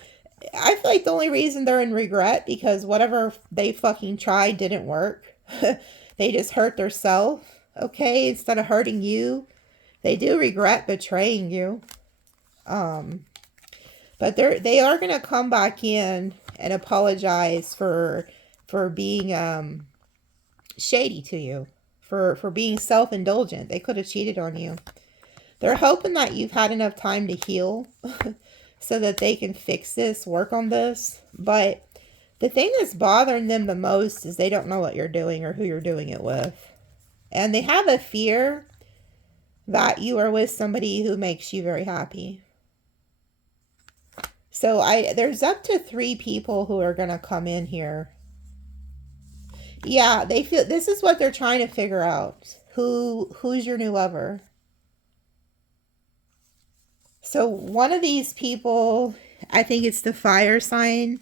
I feel like the only reason they're in regret because whatever they fucking tried didn't work. They just hurt themselves, okay? Instead of hurting you. They do regret betraying you. But they are going to come back in and apologize for being shady to you. For being self-indulgent. They could have cheated on you. They're hoping that you've had enough time to heal so that they can fix this, work on this. But the thing that's bothering them the most is they don't know what you're doing or who you're doing it with. And they have a fear that you are with somebody who makes you very happy. So there's up to 3 people who are going to come in here. Yeah, they feel this is what they're trying to figure out. Who's your new lover? So one of these people, I think it's the fire sign,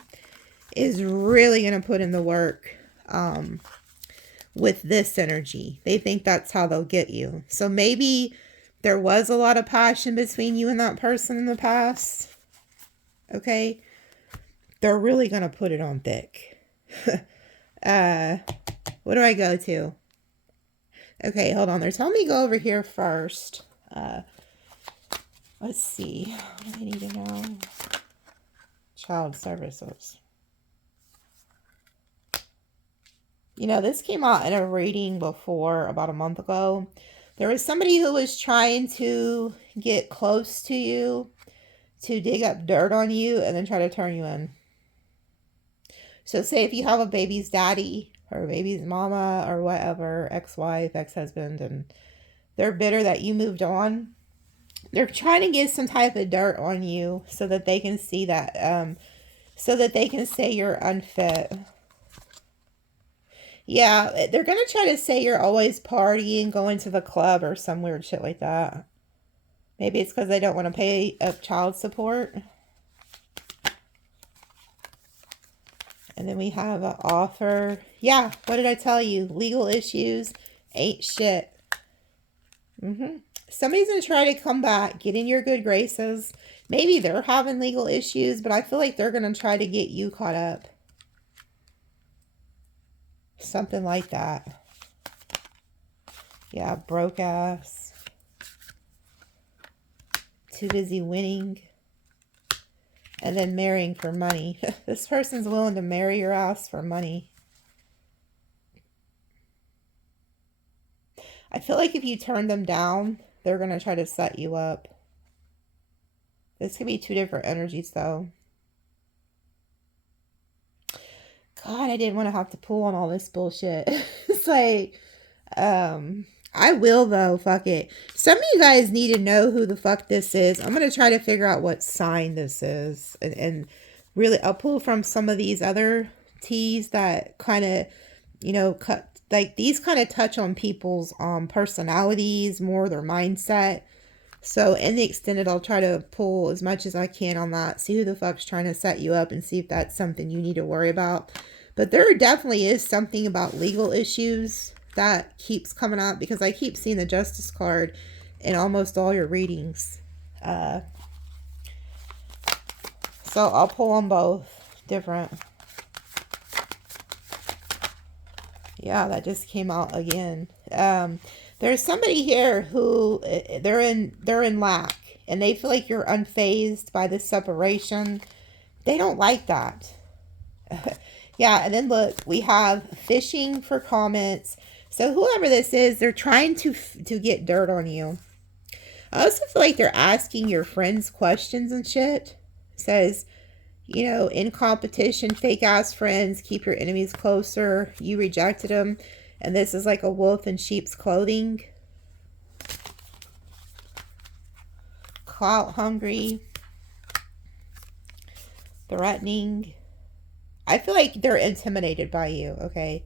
is really going to put in the work with this energy. They think that's how they'll get you. So maybe there was a lot of passion between you and that person in the past. Okay? They're really going to put it on thick. What do I go to? Okay, hold on. They're telling me to go over here first. Let's see. What do I need to know? Child services. You know, this came out in a reading before, about a month ago. There was somebody who was trying to get close to you, to dig up dirt on you, and then try to turn you in. So say if you have a baby's daddy, or a baby's mama, or whatever, ex-wife, ex-husband, and they're bitter that you moved on, they're trying to get some type of dirt on you so that they can see that, so that they can say you're unfit. Yeah, they're going to try to say you're always partying, going to the club, or some weird shit like that. Maybe it's because they don't want to pay up child support. And then we have an offer. Yeah, what did I tell you? Legal issues ain't shit. Somebody's going to try to come back, get in your good graces. Maybe they're having legal issues, but I feel like they're going to try to get you caught up. Something like that. Yeah, broke ass. too busy winning and then marrying for money. This person's willing to marry your ass for money. I feel like if you turn them down, they're going to try to set you up. This could be two different energies, though. God, I didn't want to have to pull on all this bullshit. It's like, I will, though. Fuck it. Some of you guys need to know who the fuck this is. I'm going to try to figure out what sign this is. And really, I'll pull from some of these other teas that kind of, you know, like these kind of touch on people's personalities, more their mindset. So in the extended, I'll try to pull as much as I can on that. See who the fuck's trying to set you up and see if that's something you need to worry about. But there definitely is something about legal issues that keeps coming up, because I keep seeing the Justice card in almost all your readings. So I'll pull on both different. Yeah, that just came out again. There's somebody here who they're in lack, and they feel like you're unfazed by this separation. They don't like that. Yeah, and then look, we have fishing for comments. So whoever this is, they're trying to get dirt on you. I also feel like they're asking your friends questions and shit. It says, you know, in competition, fake ass friends, keep your enemies closer. You rejected them. And this is like a wolf in sheep's clothing. Clout hungry. Threatening. I feel like they're intimidated by you, okay?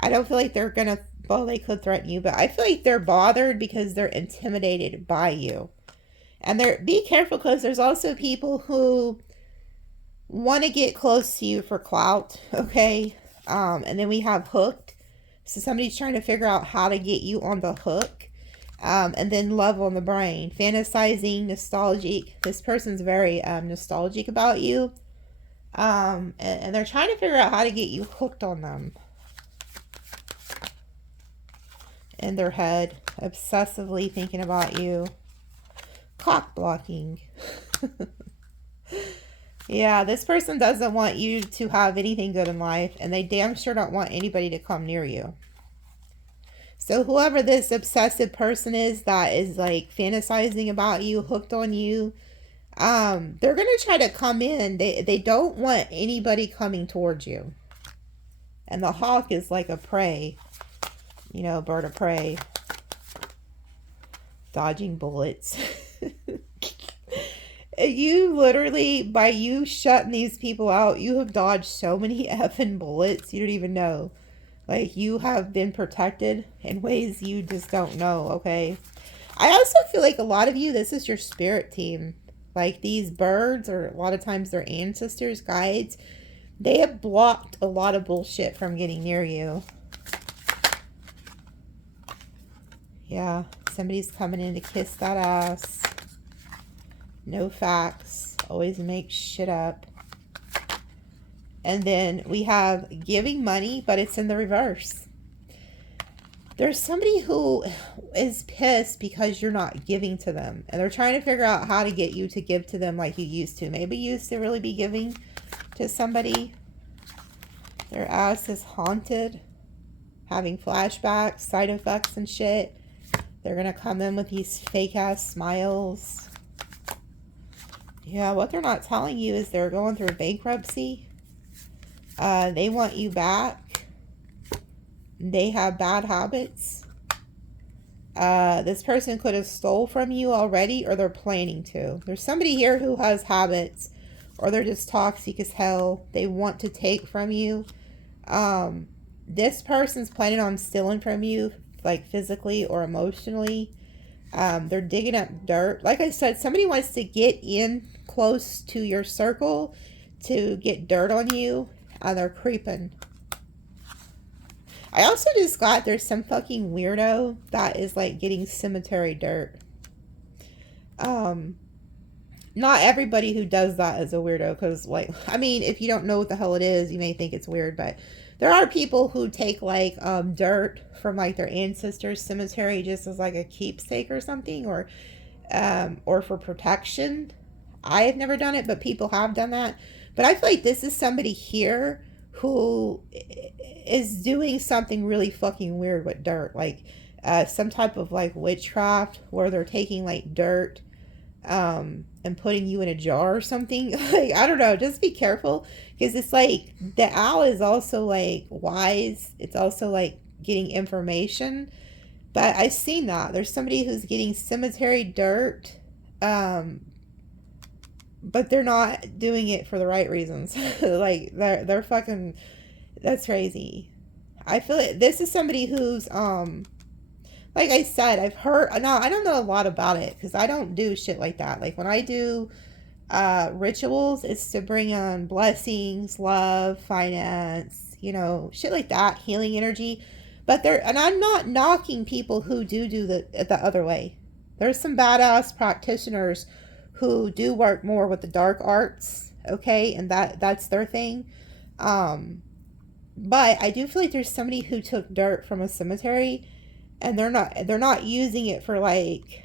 I don't feel like they're gonna, well, they could threaten you, but I feel like they're bothered because they're intimidated by you. And be careful, because there's also people who want to get close to you for clout, okay? And then we have hooked. So somebody's trying to figure out how to get you on the hook. And then love on the brain. Fantasizing, nostalgic. This person's very nostalgic about you. And they're trying to figure out how to get you hooked on them. In their head. Obsessively thinking about you. Cock blocking. Yeah, this person doesn't want you to have anything good in life, and they damn sure don't want anybody to come near you. So whoever this obsessive person is that is like fantasizing about you, hooked on you, they're going to try to come in. They don't want anybody coming towards you. And the hawk is like a prey, you know, bird of prey. Dodging bullets. You literally, by you shutting these people out, you have dodged so many effing bullets, you don't even know. Like, you have been protected in ways you just don't know, okay? I also feel like a lot of you, this is your spirit team. Like, these birds, or a lot of times their ancestors, guides, they have blocked a lot of bullshit from getting near you. Yeah, somebody's coming in to kiss that ass. No facts. Always make shit up. And then we have giving money, but it's in the reverse. There's somebody who is pissed because you're not giving to them. And they're trying to figure out how to get you to give to them like you used to. Maybe you used to really be giving to somebody. Their ass is haunted. Having flashbacks, side effects and shit. They're going to come in with these fake ass smiles. Yeah, what they're not telling you is they're going through bankruptcy. They want you back. They have bad habits. This person could have stole from you already, or they're planning to. There's somebody here who has habits, or they're just toxic as hell. They want to take from you. This person's planning on stealing from you, like physically or emotionally. They're digging up dirt. Like I said, somebody wants to get in close to your circle to get dirt on you. They're creeping. I also just got there's some fucking weirdo that is like getting cemetery dirt. Not everybody who does that is a weirdo, because like, I mean, if you don't know what the hell it is, you may think it's weird, but there are people who take like dirt from like their ancestors' cemetery just as like a keepsake or something, or or for protection. I have never done it, but people have done that. But I feel like this is somebody here who is doing something really fucking weird with dirt, like some type of like witchcraft where they're taking like dirt and putting you in a jar or something. Like, I don't know, just be careful, because it's like the owl is also like wise, it's also like getting information. But I've seen that there's somebody who's getting cemetery dirt, but they're not doing it for the right reasons. Like they're fucking, that's crazy. I feel like this is somebody who's like I said, I've heard, no, I don't know a lot about it because I don't do shit like that. Like when I do rituals, it's to bring on blessings, love, finance, you know, shit like that, healing energy. But there, and I'm not knocking people who do the other way. There's some badass practitioners who do work more with the dark arts, okay, and that's their thing. But I do feel like there's somebody who took dirt from a cemetery, and they're not using it for like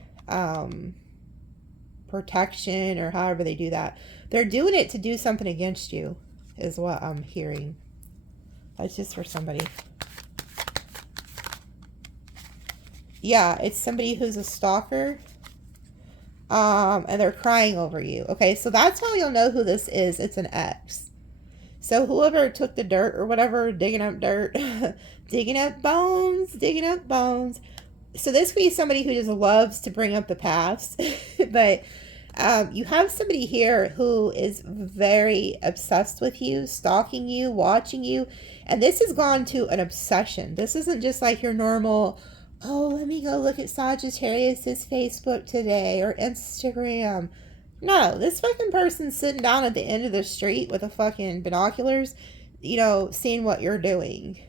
protection or however they do that. They're doing it to do something against you, is what I'm hearing. That's just for somebody. Yeah, it's somebody who's a stalker. And they're crying over you. Okay, so that's how you'll know who this is. It's an ex. So whoever took the dirt or whatever, digging up dirt, digging up bones. So this could be somebody who just loves to bring up the past. But you have somebody here who is very obsessed with you, stalking you, watching you. And this has gone to an obsession. This isn't just like your normal, oh, let me go look at Sagittarius's Facebook today or Instagram. No, this fucking person's sitting down at the end of the street with a fucking binoculars, you know, seeing what you're doing.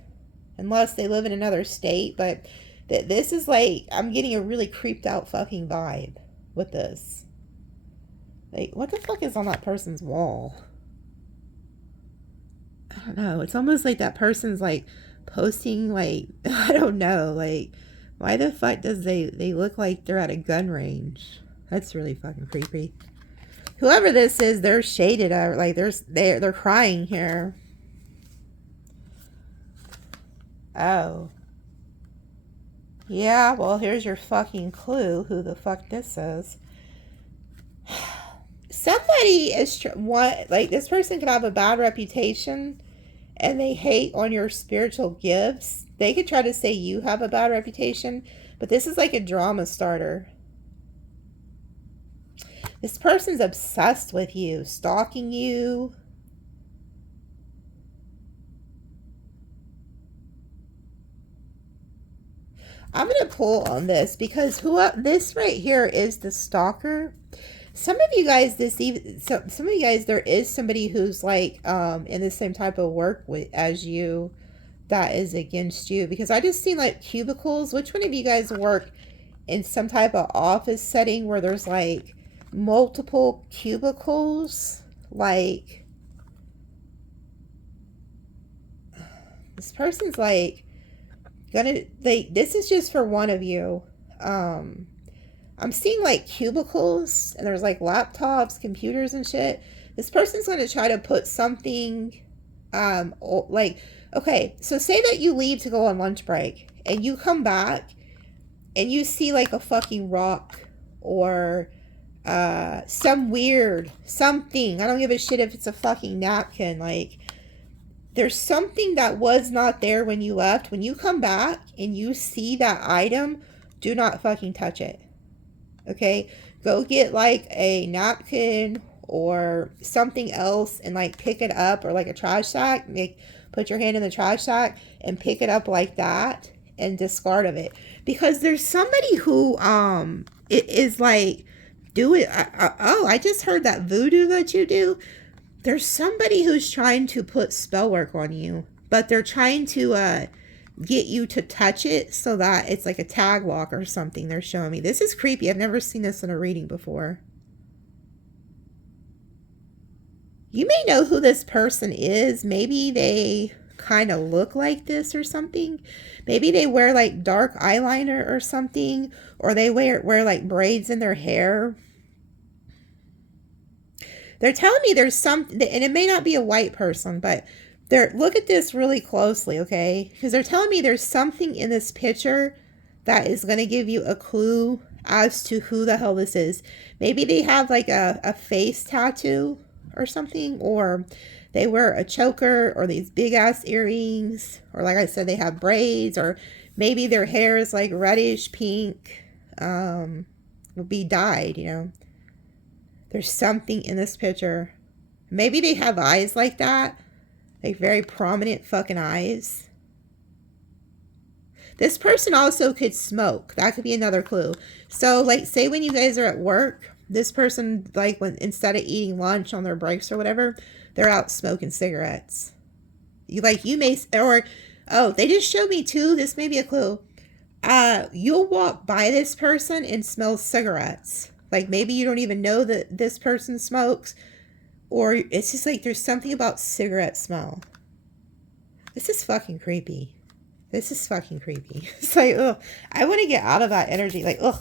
Unless they live in another state. But this is like, I'm getting a really creeped out fucking vibe with this. Like, what the fuck is on that person's wall? I don't know. It's almost like that person's like posting like, I don't know, like, why the fuck does they look like they're at a gun range? That's really fucking creepy. Whoever this is, they're shaded out. Like they're crying here. Oh. Yeah, well, here's your fucking clue who the fuck this is. Somebody is like, this person could have a bad reputation and they hate on your spiritual gifts. They could try to say you have a bad reputation, but this is like a drama starter. This person's obsessed with you, stalking you. I'm going to pull on this because this right here is the stalker. Some of you guys, some of you guys, there is somebody who's like in the same type of work as you that is against you, because I just seen like cubicles. Which one of you guys work in some type of office setting where there's like multiple cubicles? Like, this person's like this is just for one of you. I'm seeing like cubicles and there's like laptops, computers and shit. This person's going to try to put something like, okay, so say that you leave to go on lunch break and you come back and you see like a fucking rock or some weird something. I don't give a shit if it's a fucking napkin. Like, there's something that was not there when you left. When you come back and you see that item, do not fucking touch it. Okay? Go get like a napkin or something else and like pick it up, or like a trash sack. Put your hand in the trash sack and pick it up like that and discard of it. Because there's somebody who it is like, do it. Oh, I just heard that voodoo that you do. There's somebody who's trying to put spell work on you, but they're trying to get you to touch it so that it's like a tag lock or something. They're showing me. This is creepy. I've never seen this in a reading before. You may know who this person is. Maybe they kind of look like this or something. Maybe they wear like dark eyeliner or something, or they wear like braids in their hair. They're telling me there's something, and it may not be a white person, but look at this really closely, okay? Because they're telling me there's something in this picture that is going to give you a clue as to who the hell this is. Maybe they have like a face tattoo or something, or they wear a choker or these big ass earrings, or like I said, they have braids, or maybe their hair is like reddish pink, will be dyed, you know. There's something in this picture. Maybe they have eyes like that, like very prominent fucking eyes. This person also could smoke. That could be another clue. So, like, say when you guys are at work, this person, like, when instead of eating lunch on their breaks or whatever, they're out smoking cigarettes. You may, or, oh, they just showed me too. This may be a clue. You'll walk by this person and smell cigarettes. Like, maybe you don't even know that this person smokes, or it's just like there's something about cigarette smell. This is fucking creepy. This is fucking creepy. It's like, ugh, I want to get out of that energy. Like, ugh,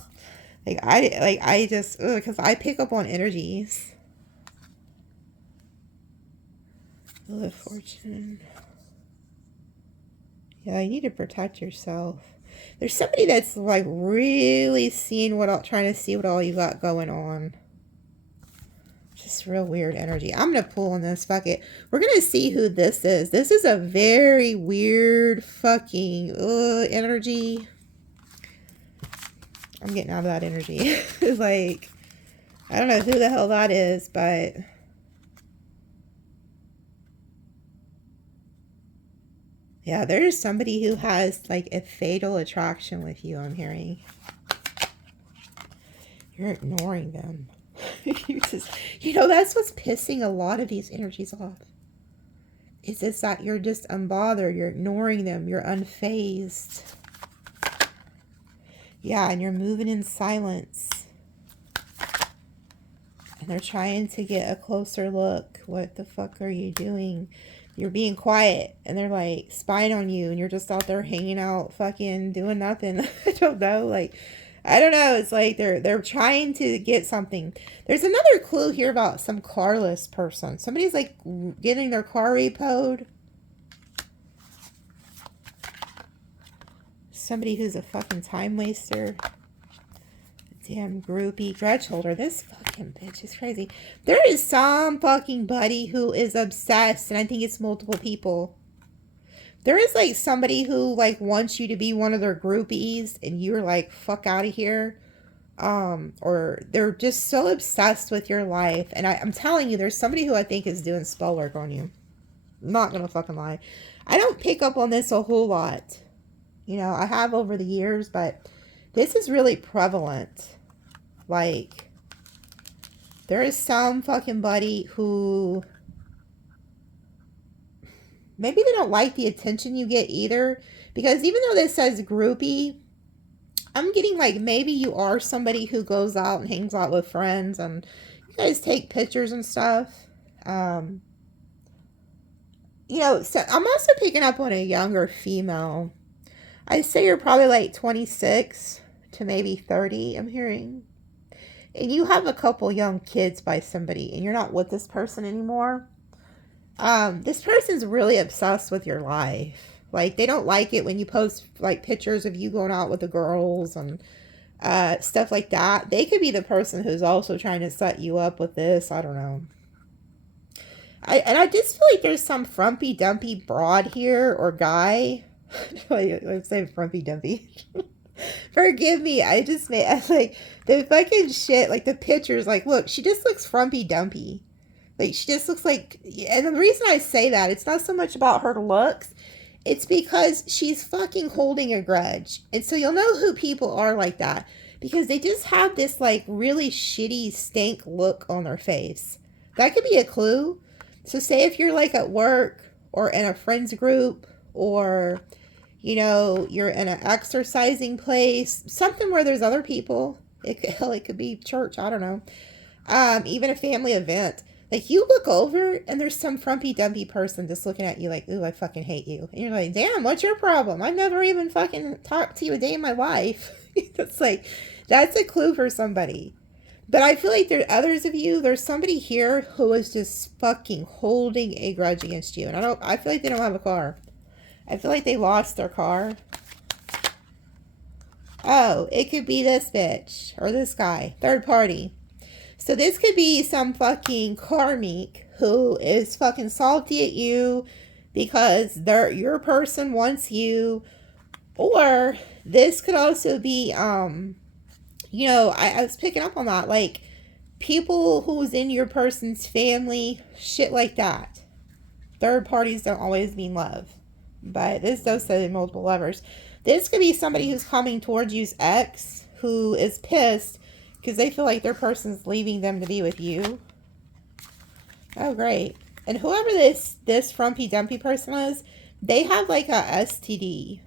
I just, ugh, because I pick up on energies. Wheel of Fortune. Yeah, you need to protect yourself. There's somebody that's like really seeing trying to see what all you got going on. Just real weird energy. I'm going to pull on this. Fuck it. We're going to see who this is. This is a very weird fucking energy. I'm getting out of that energy. Like, I don't know who the hell that is, but... yeah, there's somebody who has like a fatal attraction with you, I'm hearing. You're ignoring them. You know, that's what's pissing a lot of these energies off. Is this that you're just unbothered, you're ignoring them, you're unfazed. Yeah, and you're moving in silence. And they're trying to get a closer look. What the fuck are you doing? You're being quiet, and they're like spying on you, and you're just out there hanging out, fucking doing nothing. I don't know, like, I don't know. It's like they're trying to get something. There's another clue here about some carless person. Somebody's like getting their car repoed. Somebody who's a fucking time waster. Damn groupie, grudge holder. This fucking bitch is crazy. There is some fucking buddy who is obsessed, and I think it's multiple people. There is like somebody who like wants you to be one of their groupies, and you're like, fuck out of here. Or they're just so obsessed with your life. And I'm telling you, there's somebody who I think is doing spell work on you. I'm not gonna fucking lie. I don't pick up on this a whole lot. You know, I have over the years, but this is really prevalent. Like, there is some fucking buddy who... maybe they don't like the attention you get either. Because even though this says groupie, I'm getting like maybe you are somebody who goes out and hangs out with friends and you guys take pictures and stuff. You know, so I'm also picking up on a younger female. I'd say you're probably like 26 to maybe 30, I'm hearing. And you have a couple young kids by somebody and you're not with this person anymore. This person's really obsessed with your life. Like, they don't like it when you post like pictures of you going out with the girls and stuff like that. They could be the person who's also trying to set you up with this. I don't know. I just feel like there's some frumpy dumpy broad here or guy. I'm saying frumpy dumpy. Forgive me. I like the fucking shit. Like the pictures. Like, look, she just looks frumpy dumpy. Like, she just looks like, and the reason I say that, it's not so much about her looks. It's because she's fucking holding a grudge. And so you'll know who people are like that. Because they just have this, like, really shitty, stank look on their face. That could be a clue. So say if you're, like, at work or in a friend's group or, you know, you're in an exercising place. Something where there's other people. It could be church. I don't know. Even a family event. Like, you look over and there's some frumpy dumpy person just looking at you like, ooh, I fucking hate you. And you're like, damn, what's your problem? I've never even fucking talked to you a day in my life. That's like, that's a clue for somebody. But I feel like there's others of you, there's somebody here who is just fucking holding a grudge against you. And I feel like they don't have a car. I feel like they lost their car. Oh, it could be this bitch or this guy, third party. So this could be some fucking karmic who is fucking salty at you because your person wants you. Or this could also be, you know, I was picking up on that. Like, people who's in your person's family, shit like that. Third parties don't always mean love. But this does say multiple lovers. This could be somebody who's coming towards you's ex who is pissed because they feel like their person's leaving them to be with you. Oh, great. And whoever this frumpy dumpy person is, they have like a STD.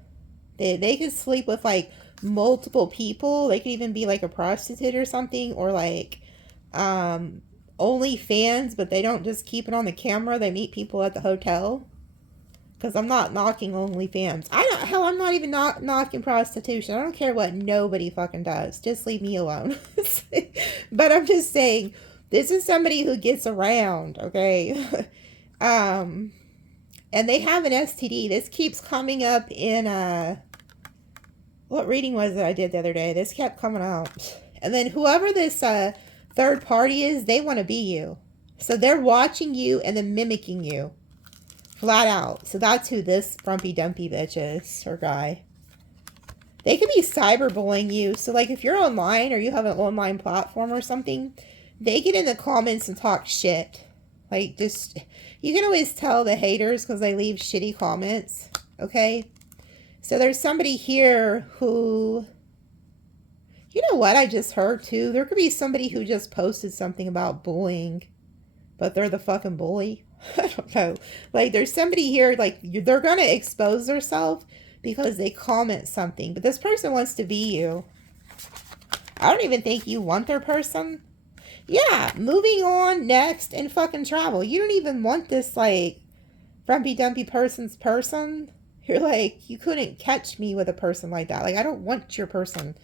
They could sleep with like multiple people. They could even be like a prostitute or something, or like OnlyFans, but they don't just keep it on the camera. They meet people at the hotel. Because I'm not knocking OnlyFans. I'm not even knocking prostitution. I don't care what nobody fucking does. Just leave me alone. But I'm just saying, this is somebody who gets around, okay? And they have an STD. This keeps coming up in, what reading was it I did the other day? This kept coming out. And then whoever this third party is, they want to be you. So they're watching you and then mimicking you. Flat out. So that's who this frumpy dumpy bitch is, or guy. They could be cyberbullying you. So like if you're online or you have an online platform or something, they get in the comments and talk shit. Like just, you can always tell the haters because they leave shitty comments. Okay. So there's somebody here who, you know what I just heard too? There could be somebody who just posted something about bullying, but they're the fucking bully. I don't know. Like, there's somebody here, like, they're going to expose themselves because they comment something. But this person wants to be you. I don't even think you want their person. Yeah, moving on, next, and fucking travel. You don't even want this, like, frumpy dumpy person's person. You're like, you couldn't catch me with a person like that. Like, I don't want your person.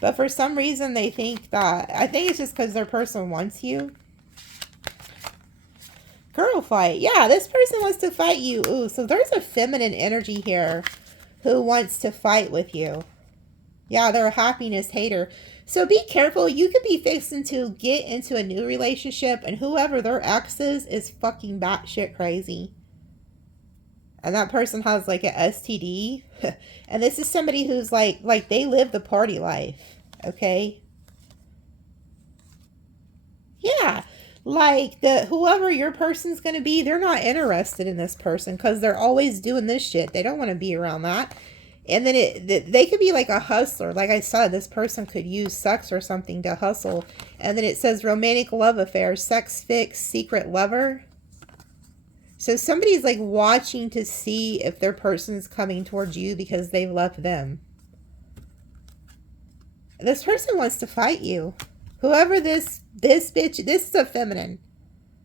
But for some reason, they think that, I think it's just because their person wants you. Girl fight. Yeah, this person wants to fight you. Ooh, so there's a feminine energy here who wants to fight with you. Yeah, they're a happiness hater. So be careful. You could be fixing to get into a new relationship and whoever their ex is fucking batshit crazy. And that person has like an STD. And this is somebody who's like they live the party life. Okay? Yeah. Like, whoever your person's going to be, they're not interested in this person because they're always doing this shit. They don't want to be around that. And then they could be like a hustler. Like I said, this person could use sex or something to hustle. And then it says romantic love affair, sex fix, secret lover. So somebody's like watching to see if their person's coming towards you because they've left them. This person wants to fight you. Whoever this bitch, this is a feminine.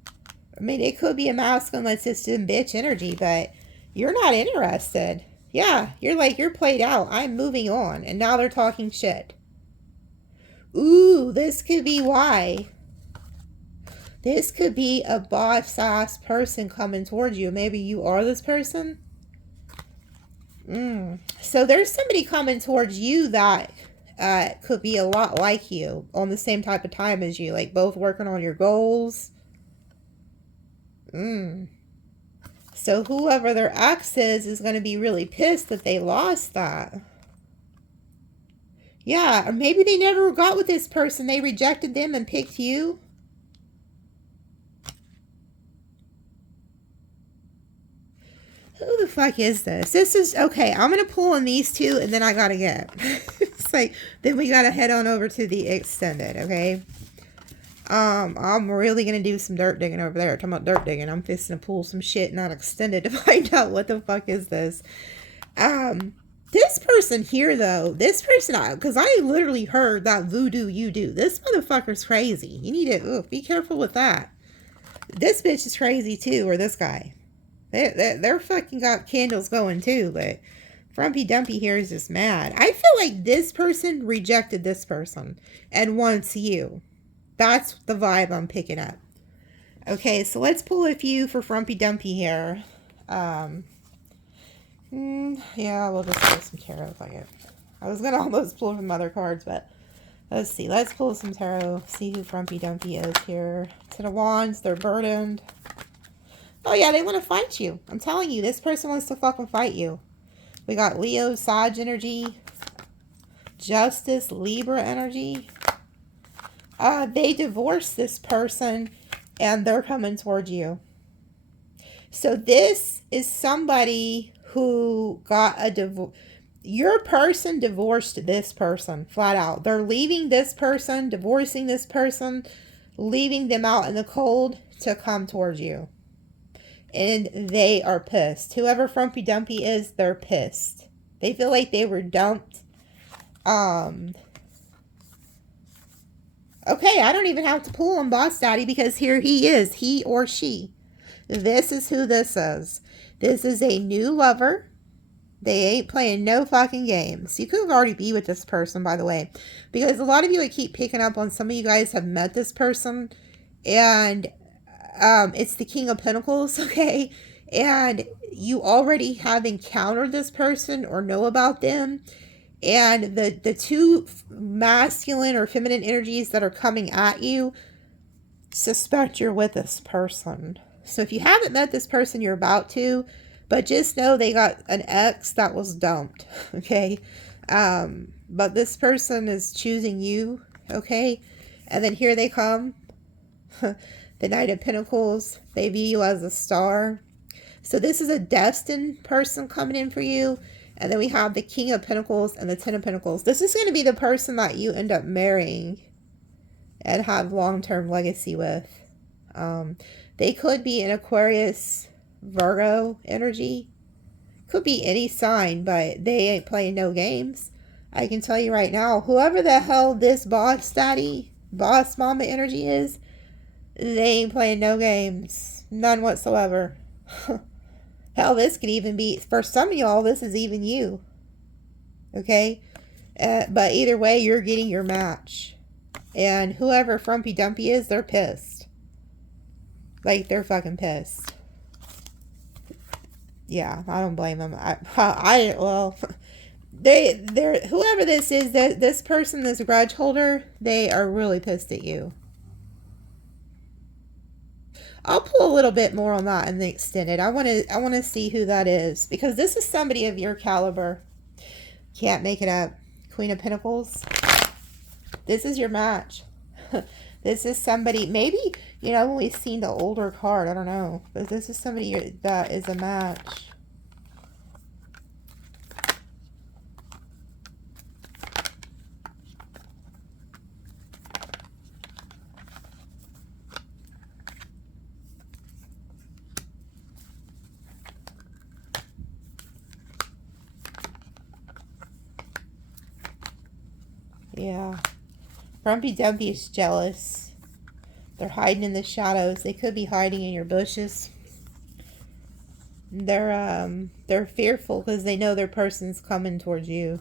I mean, it could be a masculine that's just in bitch energy, but you're not interested. Yeah, you're like, you're played out. I'm moving on. And now they're talking shit. Ooh, this could be why. This could be a boss-ass person coming towards you. Maybe you are this person. So there's somebody coming towards you that could be a lot like you on the same type of time as you, like both working on your goals. So whoever their ex is going to be really pissed that they lost that. Yeah, or maybe they never got with this person. They rejected them and picked you. Who the fuck is this? This is, okay, I'm going to pull on these two and then I got to get. It's like, then we got to head on over to the extended, okay? I'm really going to do some dirt digging over there. Talking about dirt digging. I'm fixing to pull some shit not extended to find out what the fuck is this. This person here, though, this person, because I literally heard that voodoo you do. This motherfucker's crazy. You need to be careful with that. This bitch is crazy too, or this guy. They're fucking got candles going too, but Frumpy Dumpy here is just mad. I feel like this person rejected this person and wants you. That's the vibe I'm picking up. Okay, so let's pull a few for Frumpy Dumpy here. Yeah, we'll just pull some tarot like it. I was gonna almost pull from other cards, but let's see. Let's pull some tarot. See who Frumpy Dumpy is here. Ten of Wands. They're burdened. Oh yeah, they want to fight you. I'm telling you, this person wants to fucking fight you. We got Leo, Sag energy, Justice, Libra energy. They divorced this person and they're coming towards you. So this is somebody who got a divorce. Your person divorced this person flat out. They're leaving this person, divorcing this person, leaving them out in the cold to come towards you. And they are pissed. Whoever Frumpy Dumpy is, they're pissed. They feel like they were dumped. Okay, I don't even have to pull on Boss Daddy because here he is. He or she. This is who this is. This is a new lover. They ain't playing no fucking games. You could already be with this person, by the way. Because a lot of you I keep picking up on, some of you guys have met this person. And it's the King of Pentacles, okay? And you already have encountered this person or know about them. And the two masculine or feminine energies that are coming at you suspect you're with this person. So if you haven't met this person, you're about to. But just know they got an ex that was dumped, okay? But this person is choosing you, okay? And then here they come. The Knight of Pentacles. They view you as a star. So this is a destined person coming in for you. And then we have the King of Pentacles and the Ten of Pentacles. This is going to be the person that you end up marrying and have long-term legacy with. They could be an Aquarius, Virgo energy. Could be any sign, but they ain't playing no games. I can tell you right now, whoever the hell this boss daddy, boss mama energy is, they ain't playing no games. None whatsoever. Hell, this could even be, for some of y'all, this is even you. Okay? But either way, you're getting your match. And whoever Frumpy Dumpy is, they're pissed. Like, they're fucking pissed. Yeah, I don't blame them. Well, they're whoever this is, this person, this grudge holder, they are really pissed at you. I'll pull a little bit more on that in the extended. I want to see who that is, because this is somebody of your caliber. Can't make it up. Queen of Pentacles. This is your match. This is somebody, maybe, you know, when we've seen the older card, I don't know, but this is somebody that is a match. Yeah. Frumpy Dumpy is jealous. They're hiding in the shadows. They could be hiding in your bushes. They're fearful because they know their person's coming towards you.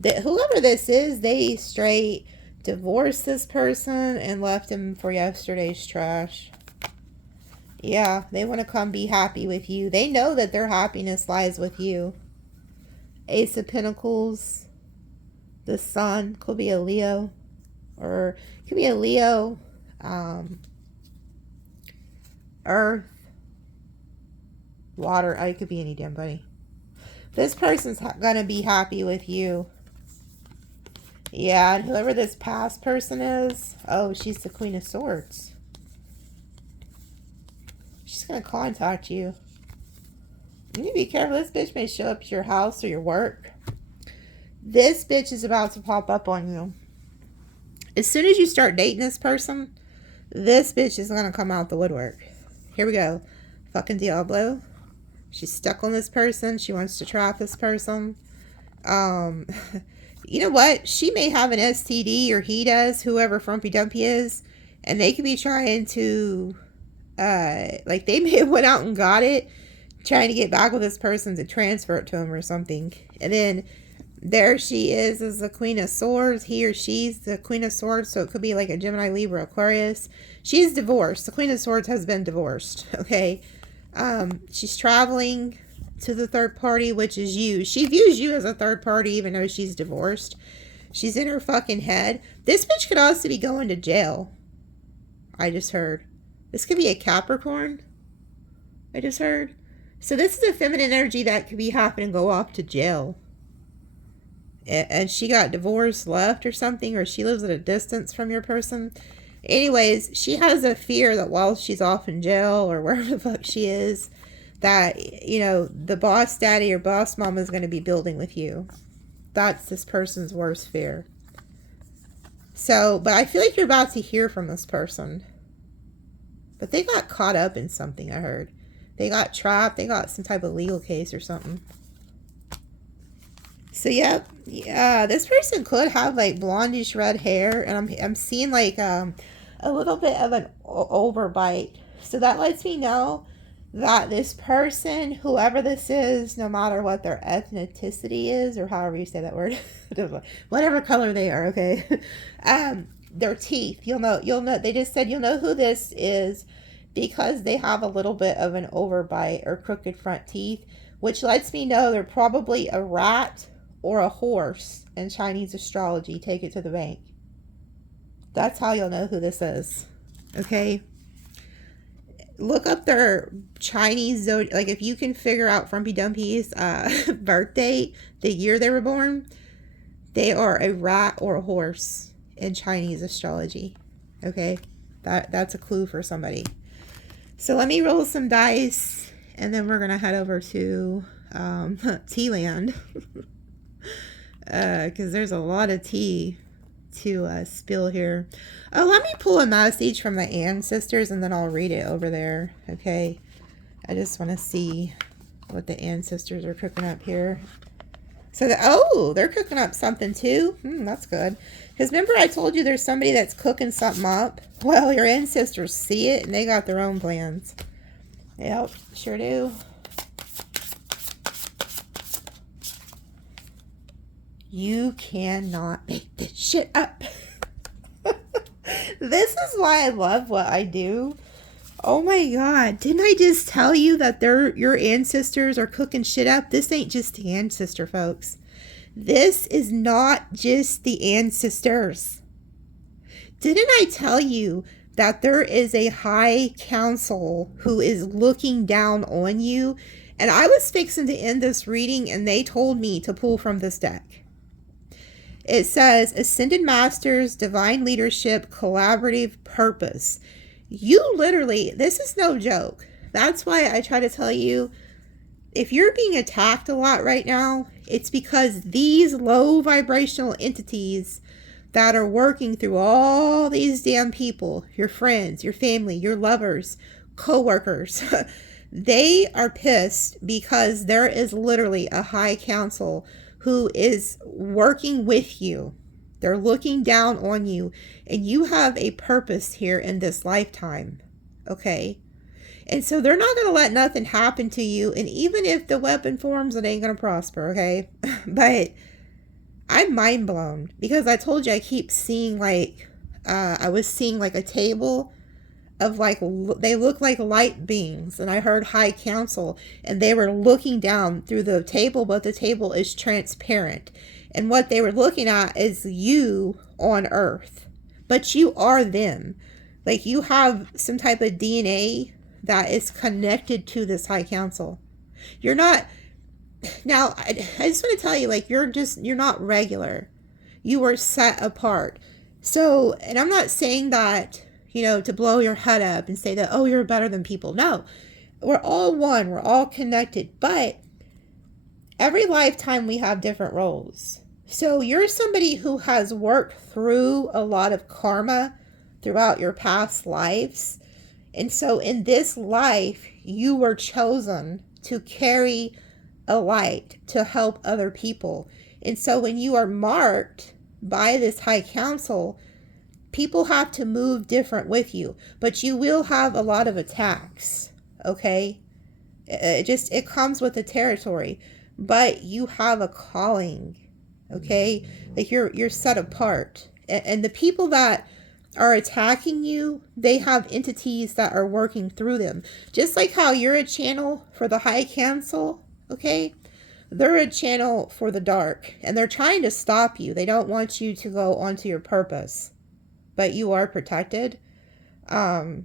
Whoever this is, they straight divorced this person and left him for yesterday's trash. Yeah, they want to come be happy with you. They know that their happiness lies with you. Ace of Pentacles. The Sun could be a Leo, or it could be a Leo, Earth, water. It could be any damn body. This person's gonna be happy with you. Yeah, and whoever this past person is, oh, she's the Queen of Swords. She's gonna contact you. You need to be careful. This bitch may show up at your house or your work. This bitch is about to pop up on you. As soon as you start dating this person, this bitch is going to come out the woodwork. Here we go. Fucking Diablo. She's stuck on this person. She wants to trap this person. You know what? She may have an STD, or he does, whoever Frumpy Dumpy is. And they could be trying to Like they may have went out and got it, trying to get back with this person to transfer it to him or something. And then there she is as the Queen of Swords. He or she's the Queen of Swords, so it could be like a Gemini, Libra, Aquarius. She's divorced. The Queen of Swords has been divorced, okay? She's traveling to the third party, which is you. She views you as a third party even though she's divorced. She's in her fucking head. This bitch could also be going to jail. I just heard. This could be a Capricorn. I just heard. So this is a feminine energy that could be happening, go off to jail. And she got divorced, left or something, or she lives at a distance from your person. Anyways, she has a fear that while she's off in jail or wherever the fuck she is, that, you know, the boss daddy or boss mama is going to be building with you. That's this person's worst fear. So, but I feel like you're about to hear from this person. But they got caught up in something, I heard. They got trapped. They got some type of legal case or something. So, yeah, this person could have, like, blondish red hair. And I'm seeing, like, a little bit of an overbite. So that lets me know that this person, whoever this is, no matter what their ethnicity is, or however you say that word, whatever color they are, okay, their teeth, you'll know, they just said you'll know who this is because they have a little bit of an overbite or crooked front teeth, which lets me know they're probably a rat or a horse in Chinese astrology. Take it to the bank. That's how you'll know who this is, okay? Look up their Chinese zodiac. Like, if you can figure out Frumpy Dumpy's birth date, the year they were born, they are a rat or a horse in Chinese astrology. Okay? That's a clue for somebody. So let me roll some dice, and then we're going to head over to Tea-land. Because there's a lot of tea to spill here. Oh, let me pull a message from the ancestors and then I'll read it over there. Okay, I just want to see what the ancestors are cooking up here. So they're cooking up something too. That's good, because remember I told you there's somebody that's cooking something up. Well, your ancestors see it and they got their own plans. Yep, sure do. You cannot make this shit up. This is why I love what I do. Oh my God. Didn't I just tell you that your ancestors are cooking shit up? This ain't just the ancestor, folks. This is not just the ancestors. Didn't I tell you that there is a high council who is looking down on you? And I was fixing to end this reading and they told me to pull from this deck. It says, Ascended Masters, Divine Leadership, Collaborative Purpose. You literally, this is no joke. That's why I try to tell you, if you're being attacked a lot right now, it's because these low vibrational entities that are working through all these damn people, your friends, your family, your lovers, co-workers, they are pissed because there is literally a high council who is working with you. They're looking down on you, and you have a purpose here in this lifetime, okay? And so they're not going to let nothing happen to you, and even if the weapon forms, it ain't going to prosper, okay? But I'm mind blown because I told you I keep seeing like, I was seeing like a table of like, they look like light beings, and I heard high council, and they were looking down through the table, but the table is transparent, and what they were looking at is you on earth, but you are them. Like, you have some type of DNA that is connected to this high council. You're not, now I just want to tell you, like, you're not regular. You are set apart. So, and I'm not saying that, you know, to blow your head up and say that, oh, you're better than people. No, we're all one. We're all connected. But every lifetime we have different roles. So you're somebody who has worked through a lot of karma throughout your past lives. And so in this life, you were chosen to carry a light to help other people. And so when you are marked by this high council, people have to move different with you, but you will have a lot of attacks, okay? It comes with the territory, but you have a calling, okay? Like you're set apart. And the people that are attacking you, they have entities that are working through them. Just like how you're a channel for the high council, okay? They're a channel for the dark, and they're trying to stop you. They don't want you to go onto your purpose, but you are protected. Now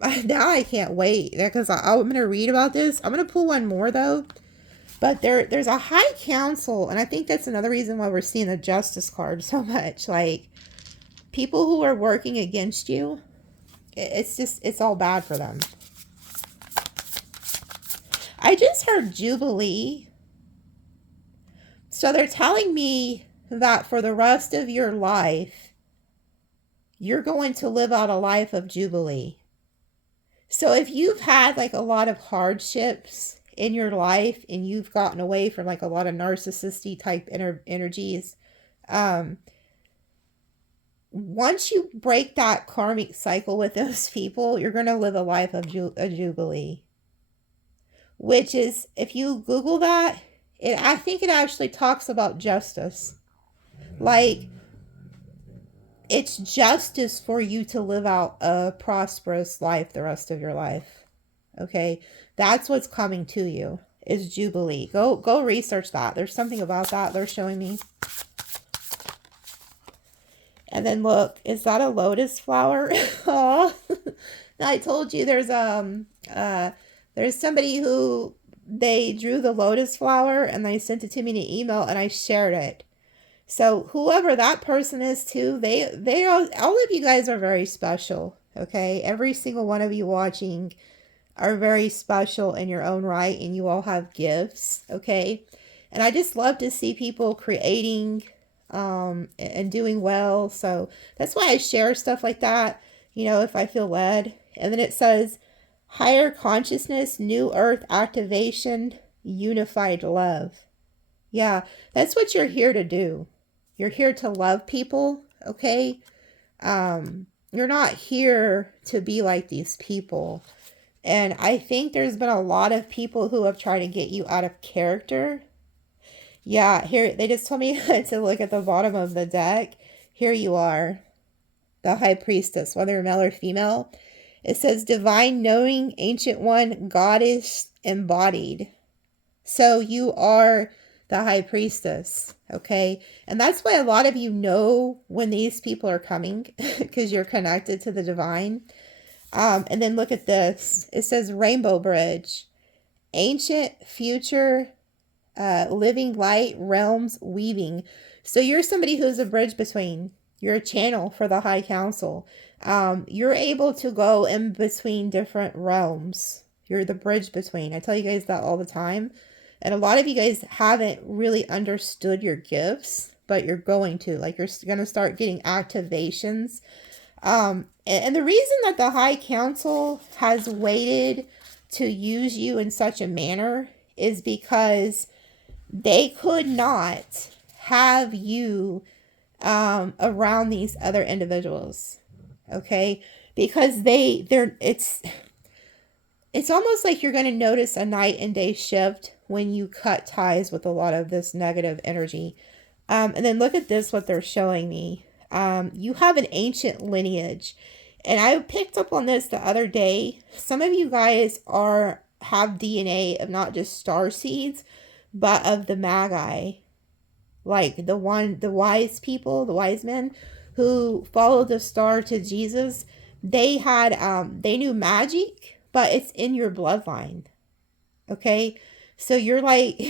I can't wait, because I'm going to read about this. I'm going to pull one more, though. But there's a high council, and I think that's another reason why we're seeing the justice card so much. Like, people who are working against you, it's all bad for them. I just heard Jubilee. So they're telling me that for the rest of your life, you're going to live out a life of Jubilee. So if you've had like a lot of hardships in your life and you've gotten away from like a lot of narcissistic type energies, once you break that karmic cycle with those people, you're going to live a life of a Jubilee. Which is, if you Google that, I think it actually talks about justice. Like, it's justice for you to live out a prosperous life the rest of your life. Okay? That's what's coming to you, is Jubilee. Go research that. There's something about that they're showing me. And then look, is that a lotus flower? Oh, I told you there's somebody who they drew the lotus flower and they sent it to me in an email and I shared it. So whoever that person is too, they all of you guys are very special. Okay, every single one of you watching are very special in your own right, and you all have gifts. Okay, and I just love to see people creating and doing well. So that's why I share stuff like that, you know, if I feel led. And then it says higher consciousness, new earth activation, unified love. Yeah, that's what you're here to do. You're here to love people, okay? You're not here to be like these people. And I think there's been a lot of people who have tried to get you out of character. Yeah, here, they just told me to look at the bottom of the deck. Here you are, the High Priestess, whether male or female. It says, divine knowing, ancient one, goddess embodied. So you are the High Priestess, okay? And that's why a lot of you know when these people are coming, because you're connected to the divine. And then look at this. It says Rainbow Bridge. Ancient, future, living light, realms, weaving. So you're somebody who's a bridge between. You're a channel for the High Council. You're able to go in between different realms. You're the bridge between. I tell you guys that all the time. And a lot of you guys haven't really understood your gifts, but you're going to. Like, you're going to start getting activations. And the reason that the High Council has waited to use you in such a manner is because they could not have you around these other individuals. Okay? Because it's almost like you're going to notice a night and day shift when you cut ties with a lot of this negative energy. And then look at this, what they're showing me. You have an ancient lineage. And I picked up on this the other day. Some of you guys have DNA of not just star seeds, but of the Magi. Like the wise people, the wise men who followed the star to Jesus. They knew magic, but it's in your bloodline. Okay? So you're like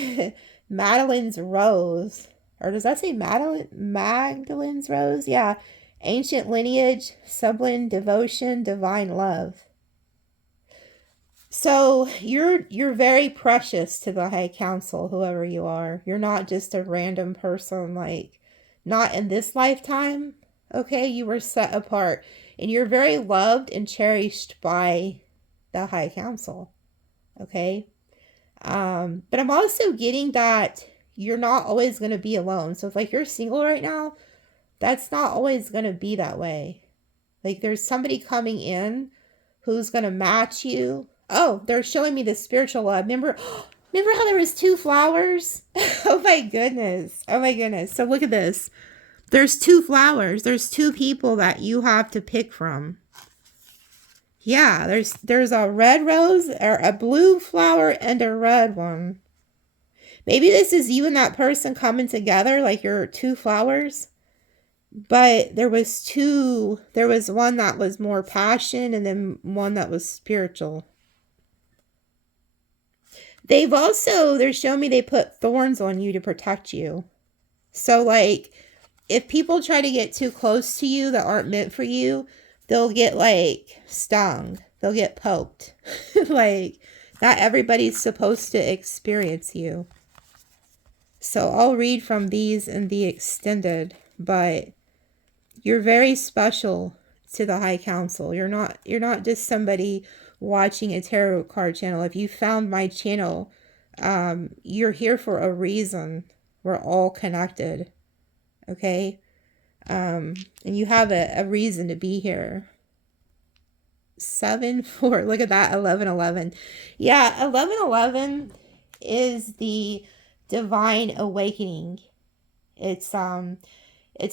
Madeline's Rose. Or does that say Magdalene's Rose? Yeah. Ancient lineage, sublime devotion, divine love. So you're very precious to the High Council, whoever you are. You're not just a random person, like, not in this lifetime. Okay? You were set apart. And you're very loved and cherished by the High Council. Okay? But I'm also getting that you're not always going to be alone. So if like you're single right now, that's not always going to be that way. Like there's somebody coming in who's going to match you. Oh, they're showing me the spiritual love. Remember how there was 2 flowers? Oh my goodness. Oh my goodness. So look at this. There's 2 flowers. There's 2 people that you have to pick from. Yeah, there's a red rose or a blue flower and a red one. Maybe this is you and that person coming together like you're 2 flowers. But there was one that was more passion and then one that was spiritual. They're showing me they put thorns on you to protect you. So like, if people try to get too close to you that aren't meant for you, they'll get like stung. They'll get poked. Like, not everybody's supposed to experience you. So I'll read from these in the extended, but you're very special to the High Council. You're not just somebody watching a tarot card channel. If you found my channel, you're here for a reason. We're all connected. Okay? And you have a reason to be here. 7-4. Look at that. 11-11. Yeah, 11-11 is the divine awakening. It's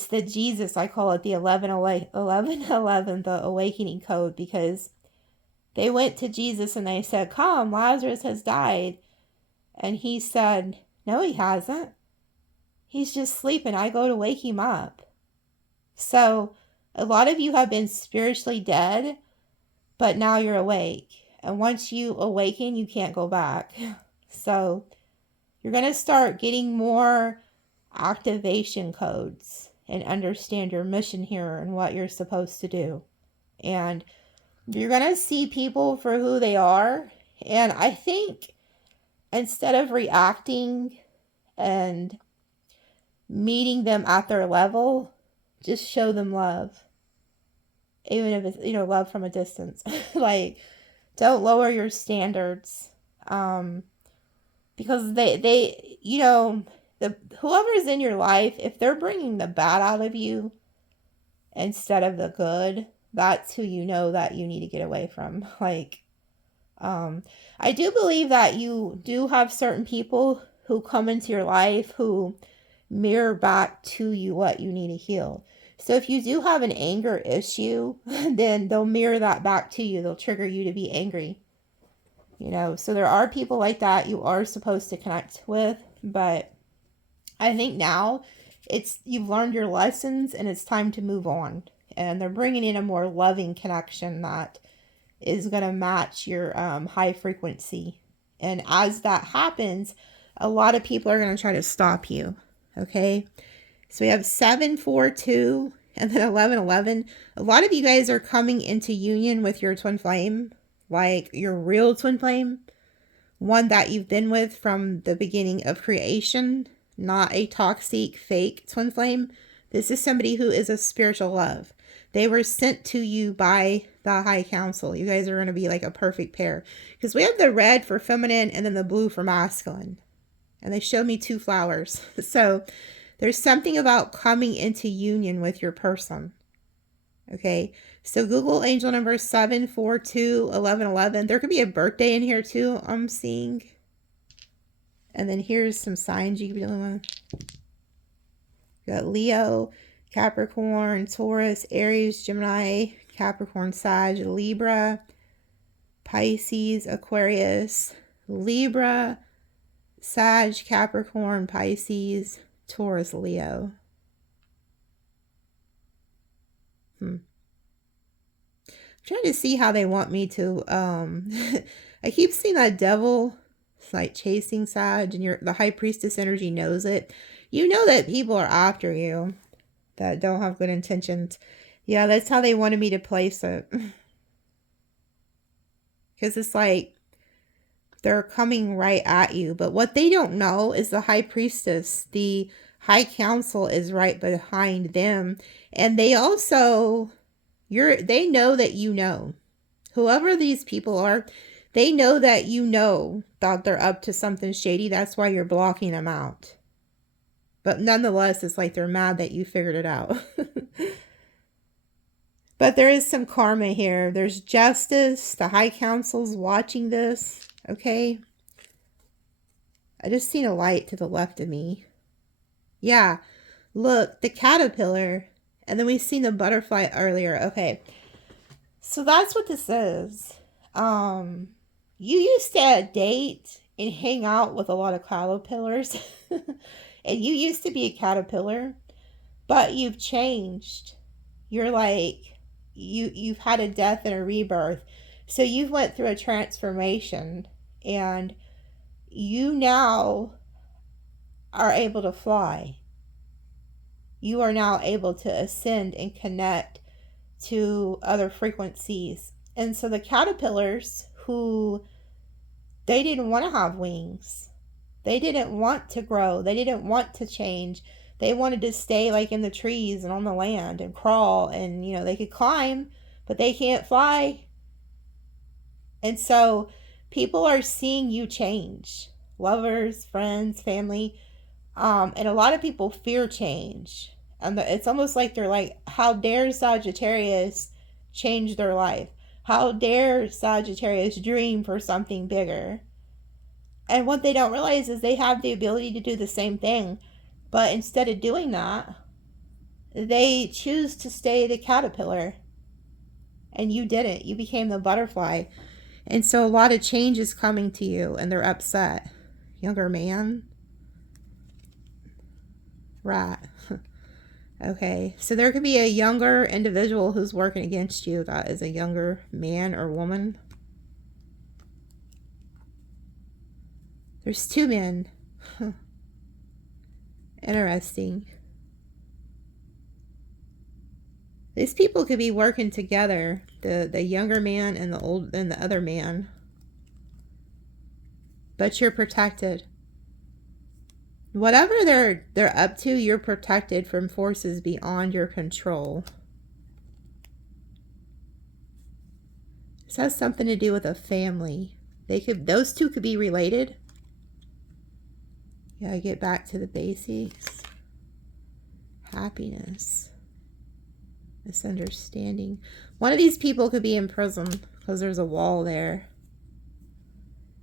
the Jesus, I call it the 11-11, the awakening code, because they went to Jesus and they said, "Come, Lazarus has died." And he said, "No, he hasn't. He's just sleeping. I go to wake him up." So a lot of you have been spiritually dead, but now you're awake. And once you awaken, you can't go back. So you're going to start getting more activation codes and understand your mission here and what you're supposed to do. And you're going to see people for who they are. And I think instead of reacting and meeting them at their level, just show them love. Even if it's, love from a distance. Like, don't lower your standards. Because they whoever's in your life, if they're bringing the bad out of you instead of the good, that's who you know that you need to get away from. Like, I do believe that you do have certain people who come into your life who mirror back to you what you need to heal. So if you do have an anger issue, then they'll mirror that back to you. They'll trigger you to be angry. So there are people like that you are supposed to connect with, but I think now you've learned your lessons and it's time to move on. And they're bringing in a more loving connection that is going to match your high frequency. And as that happens, a lot of people are going to try to stop you. Okay? So we have 7-4-2 and then 11-11. A lot of you guys are coming into union with your twin flame, like your real twin flame, one that you've been with from the beginning of creation, not a toxic, fake twin flame. This is somebody who is a spiritual love. They were sent to you by the High Council. You guys are going to be like a perfect pair. Because we have the red for feminine and then the blue for masculine. And they showed me 2 flowers. So there's something about coming into union with your person. Okay. So Google angel number 7-4-2-11-11. There could be a birthday in here too, I'm seeing. And then here's some signs you could be dealing with. You got Leo, Capricorn, Taurus, Aries, Gemini, Capricorn, Sag, Libra, Pisces, Aquarius, Libra, Sag, Capricorn, Pisces, Taurus, Leo. I'm trying to see how they want me to, I keep seeing that devil, it's like chasing Sag, and the High Priestess energy knows it. You know that people are after you that don't have good intentions. Yeah, that's how they wanted me to place it. Because it's like they're coming right at you. But what they don't know is the High Priestess, the High Council is right behind them. And they also, they know that you know. Whoever these people are, they know that you know that they're up to something shady. That's why you're blocking them out. But nonetheless, it's like they're mad that you figured it out. But there is some karma here. There's justice. The High Council's watching this. Okay. I just seen a light to the left of me. Yeah. Look, the caterpillar. And then we've seen the butterfly earlier. Okay. So that's what this is. You used to date and hang out with a lot of caterpillars. And you used to be a caterpillar. But you've changed. You're like, you've had a death and a rebirth. So you've went through a transformation. And you now are able to fly. You are now able to ascend and connect to other frequencies. And so the caterpillars who, they didn't want to have wings. They didn't want to grow. They didn't want to change. They wanted to stay like in the trees and on the land and crawl, and you know, they could climb, but they can't fly. And so people are seeing you change. Lovers, friends, family. And a lot of people fear change. And it's almost like they're like, how dare Sagittarius change their life? How dare Sagittarius dream for something bigger? And what they don't realize is they have the ability to do the same thing. But instead of doing that, they choose to stay the caterpillar. And you didn't. You became the butterfly. And so a lot of change is coming to you, and they're upset. Younger man. Right. Okay. So there could be a younger individual who's working against you. That is a younger man or woman. There's two men. Interesting. These people could be working together. The younger man and the other man. But you're protected. Whatever they're up to, you're protected from forces beyond your control. This has something to do with a family. Those two could be related. Yeah, get back to the basics. Happiness. Misunderstanding. One of these people could be in prison because there's a wall there.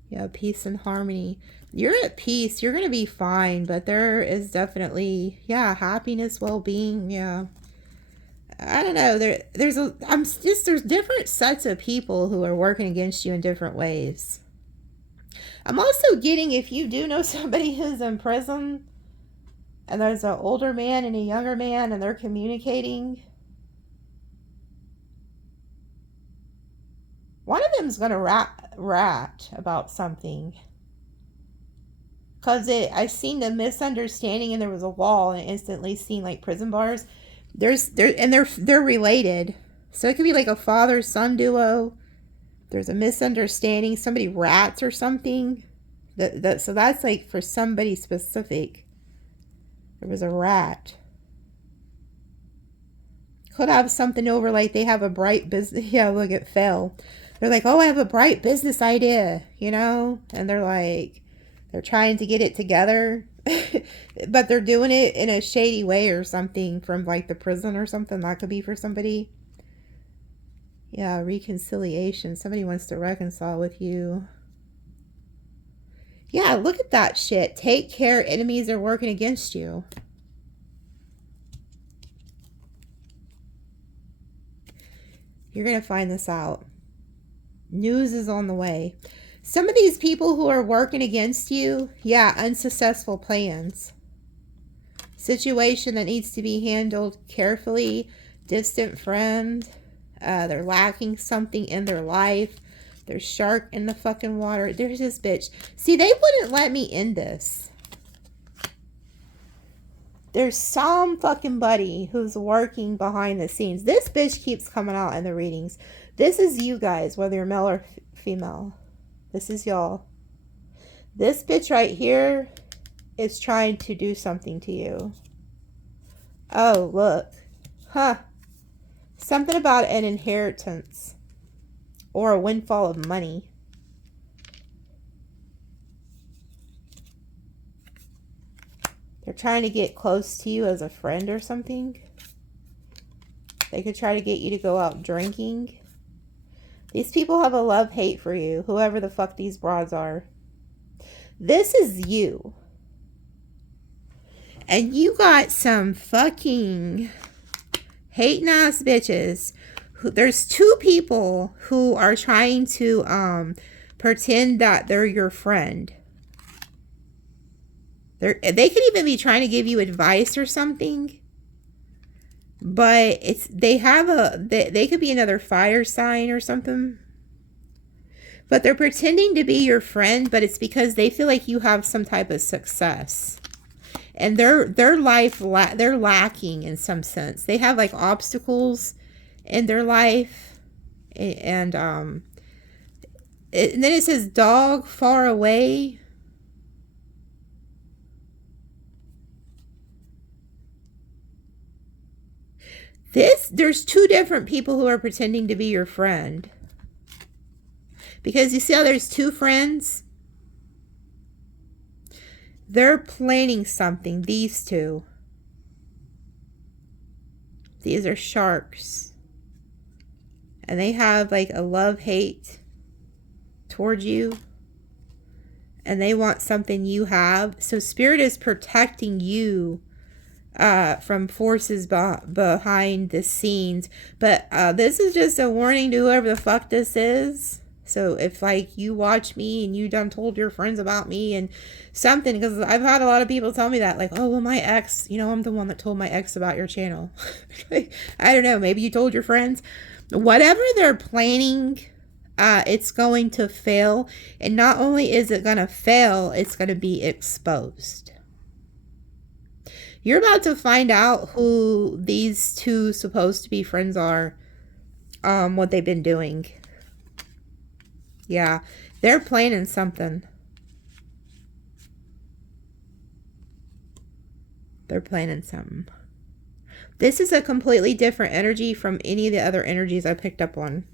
Yeah, peace and harmony. You're at peace. You're going to be fine. But there is definitely, yeah, happiness, well-being. Yeah. I don't know. There's different sets of people who are working against you in different ways. I'm also getting, if you do know somebody who's in prison and there's an older man and a younger man and they're communicating, one of them's going to rat about something. Because I seen the misunderstanding and there was a wall and instantly seen like prison bars. They're related. So it could be like a father-son duo. There's a misunderstanding. Somebody rats or something. So that's like for somebody specific. There was a rat. Could have something over like they have a bright business. Yeah, look, it fell. They're like, oh, I have a bright business idea, you know? And they're like, they're trying to get it together. But they're doing it in a shady way or something from like the prison or something. That could be for somebody. Yeah, reconciliation. Somebody wants to reconcile with you. Yeah, look at that shit. Take care. Enemies are working against you. You're going to find this out. News is on the way. Some of these people who are working against you, yeah, unsuccessful plans. Situation that needs to be handled carefully. Distant friend. They're lacking something in their life. There's shark in the fucking water. There's this bitch. See, they wouldn't let me end this. There's some fucking buddy who's working behind the scenes. This bitch keeps coming out in the readings. This is you guys, whether you're male or female. This is y'all. This bitch right here is trying to do something to you. Oh, look. Huh. Something about an inheritance. Or a windfall of money. They're trying to get close to you as a friend or something. They could try to get you to go out drinking. These people have a love-hate for you, whoever the fuck these broads are. This is you. And you got some fucking hating ass bitches. There's two people who are trying to pretend that they're your friend. They could even be trying to give you advice or something. But they could be another fire sign or something. But they're pretending to be your friend, but it's because they feel like you have some type of success. And their life, they're lacking in some sense. They have like obstacles in their life. And then it says dog far away. There's two different people who are pretending to be your friend. Because you see how there's two friends? They're planning something, these two. These are sharks. And they have like a love-hate towards you. And they want something you have. So Spirit is protecting you from forces behind the scenes. But this is just a warning to whoever the fuck this is. So if like you watch me and you done told your friends about me and something, because I've had a lot of people tell me that, like, oh, well, my ex, you know, I'm the one that told my ex about your channel. I don't know. Maybe you told your friends. Whatever they're planning, it's going to fail. And not only is it going to fail, it's going to be exposed. You're about to find out who these two supposed to be friends are, what they've been doing. Yeah, they're planning something. They're planning something. This is a completely different energy from any of the other energies I picked up on.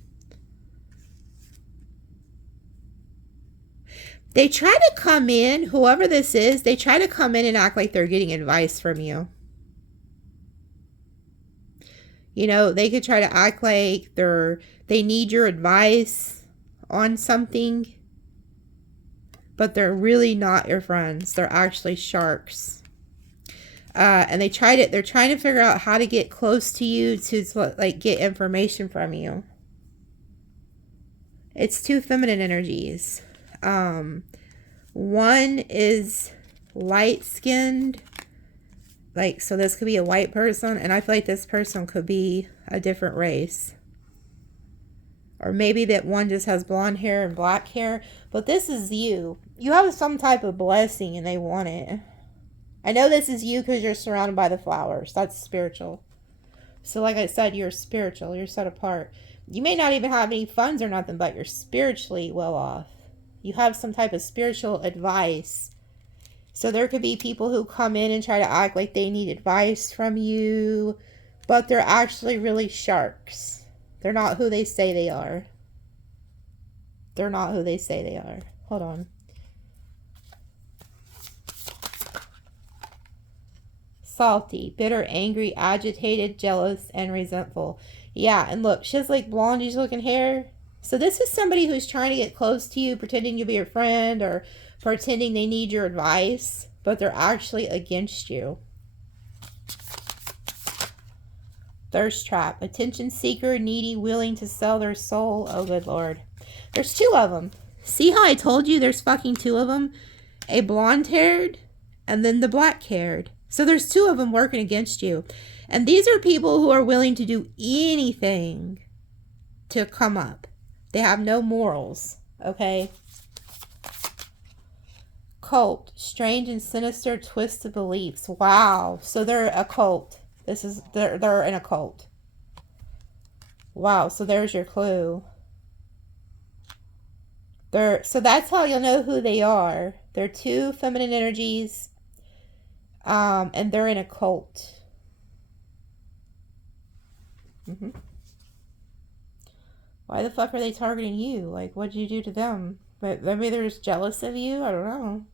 They try to come in, whoever this is, they try to come in and act like they're getting advice from you. You know, they could try to act like they need your advice on something, but they're really not your friends. They're actually sharks. And they're trying to figure out how to get close to you to like get information from you. It's two feminine energies. One is light-skinned, like, so this could be a white person, and I feel like this person could be a different race. Or maybe that one just has blonde hair and black hair. But this is you. You have some type of blessing and they want it. I know this is you because you're surrounded by the flowers. That's spiritual. So like I said, you're spiritual. You're set apart. You may not even have any funds or nothing, but you're spiritually well off. You have some type of spiritual advice. So there could be people who come in and try to act like they need advice from you. But they're actually really sharks. They're not who they say they are. They're not who they say they are. Hold on. Salty, bitter, angry, agitated, jealous, and resentful. Yeah, and look, she has like blondish looking hair. So this is somebody who's trying to get close to you, pretending to be your friend or pretending they need your advice, but they're actually against you. Thirst trap, attention seeker, needy, willing to sell their soul. Oh, good Lord. There's two of them. See how I told you there's fucking two of them? A blonde-haired and then the black-haired. So there's two of them working against you. And these are people who are willing to do anything to come up. They have no morals, okay? Cult, strange and sinister twisted beliefs. Wow. So they're a cult. They're in a cult. Wow, so there's your clue. So that's how you'll know who they are. They're two feminine energies. And they're in a cult. Why the fuck are they targeting you? Like, what'd you do to them? But maybe they're just jealous of you? I don't know.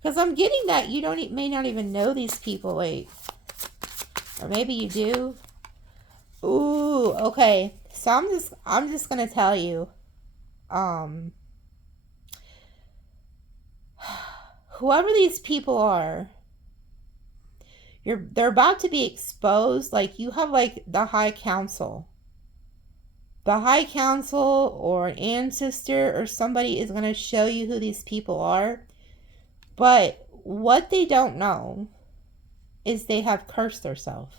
Because I'm getting that you may not even know these people. Like, Or maybe you do. Ooh, okay. So I'm just gonna tell you, whoever these people are, they're about to be exposed. Like, you have like the High Council. The High Council or an ancestor or somebody is gonna show you who these people are. But what they don't know is they have cursed themselves.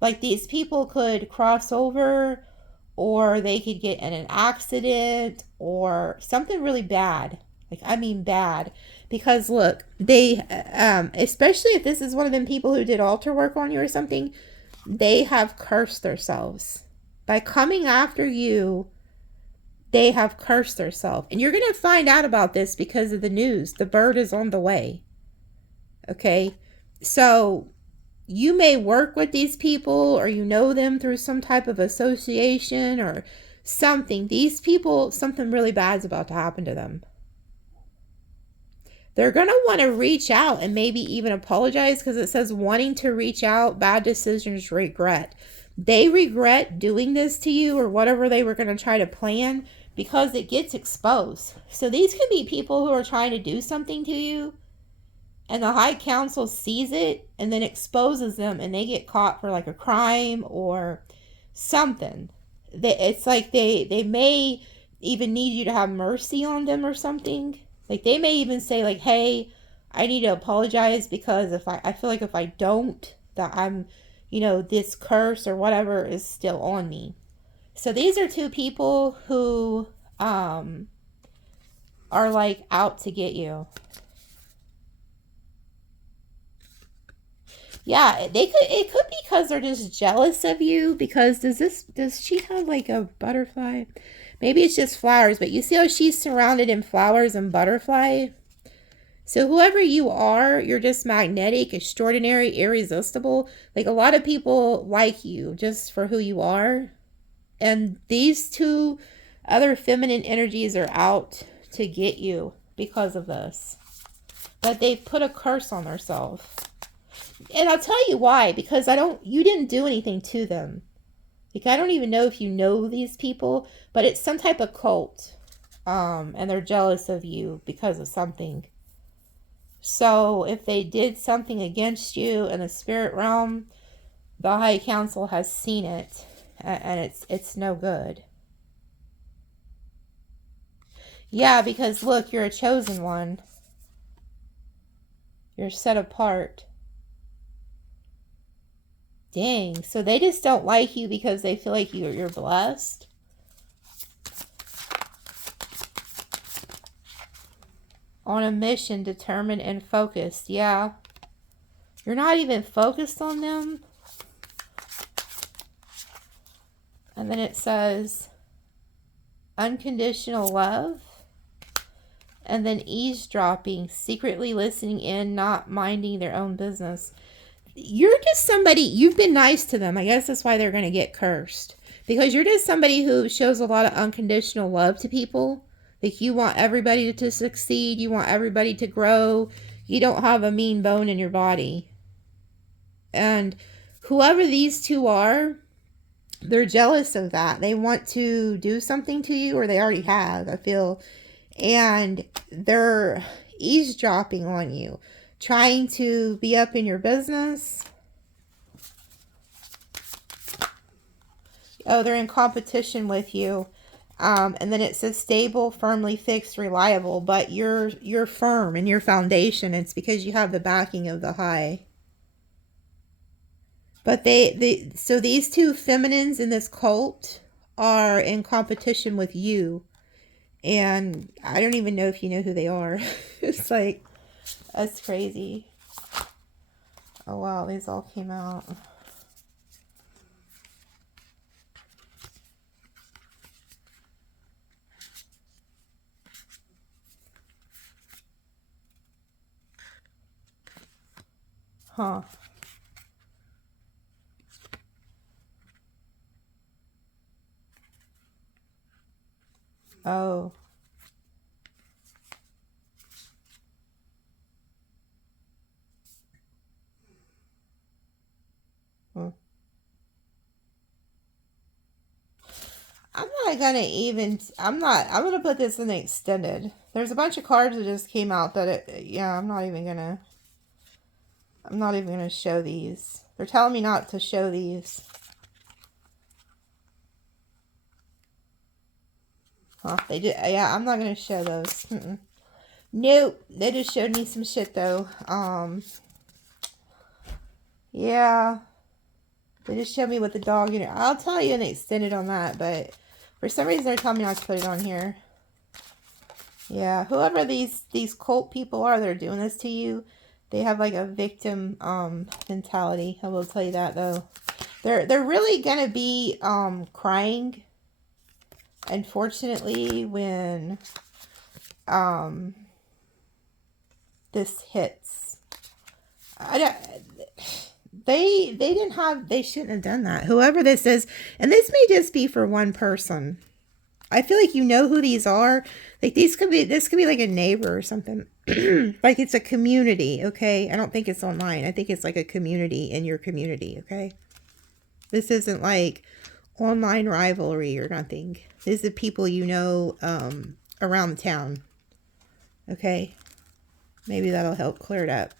Like, these people could cross over, or they could get in an accident, or something really bad. Like, I mean bad. Because look, they, especially if this is one of them people who did altar work on you or something, they have cursed themselves. By coming after you, they have cursed themselves. And you're going to find out about this because of the news. The bird is on the way. Okay? So you may work with these people, or you know them through some type of association or something. These people, something really bad is about to happen to them. They're going to want to reach out and maybe even apologize, because it says wanting to reach out, bad decisions, regret. They regret doing this to you or whatever they were going to try to plan, because it gets exposed. So these could be people who are trying to do something to you, and the High Council sees it and then exposes them, and they get caught for like a crime or something. It's like they may even need you to have mercy on them or something. Like, they may even say like, hey, I need to apologize, because if I feel like if I don't, that I'm, this curse or whatever is still on me. So these are two people who are like out to get you. Yeah, it could be because they're just jealous of you. Because does she have like a butterfly? Maybe it's just flowers, but you see how she's surrounded in flowers and butterfly? So whoever you are, you're just magnetic, extraordinary, irresistible. Like, a lot of people like you just for who you are. And these two other feminine energies are out to get you because of this. But they've put a curse on themselves. And I'll tell you why. Because you didn't do anything to them. Like, I don't even know if you know these people, but it's some type of cult. And they're jealous of you because of something. So if they did something against you in the spirit realm, the High Council has seen it, and it's no good. Yeah, because look, you're a chosen one. You're set apart. Dang, so they just don't like you because they feel like you're blessed? On a mission, determined and focused. Yeah. You're not even focused on them. And then it says unconditional love. And then eavesdropping, secretly listening in, not minding their own business. You're just somebody, you've been nice to them. I guess that's why they're going to get cursed. Because you're just somebody who shows a lot of unconditional love to people. Like, you want everybody to succeed. You want everybody to grow. You don't have a mean bone in your body. And whoever these two are, they're jealous of that. They want to do something to you, or they already have, I feel. And they're eavesdropping on you, trying to be up in your business. Oh, they're in competition with you. And then it says stable, firmly fixed, reliable. But you're firm in your foundation. It's because you have the backing of the High. But so these two feminines in this cult are in competition with you. And I don't even know if you know who they are. It's like, that's crazy. Oh wow, these all came out. Huh. Oh. I'm not gonna even, I'm gonna put this in the extended. There's a bunch of cards that just came out that yeah, I'm not even gonna show these. They're telling me not to show these. Huh, they did, yeah, I'm not gonna show those. Nope, they just showed me some shit though. Yeah, they just showed me with the dog in it. I'll tell you and extended on that, but for some reason they're telling me not to put it on here. Yeah, whoever these cult people are that are doing this to you, they have like a victim mentality. I will tell you that though. They're really gonna be crying, unfortunately, when this hits. They shouldn't have done that. Whoever this is, and this may just be for one person. I feel like you know who these are. Like this could be like a neighbor or something. Like it's a community, okay? I don't think it's online. I think it's like a community in your community, okay? This isn't like online rivalry or nothing. These are people you know around the town. Okay? Maybe that'll help clear it up.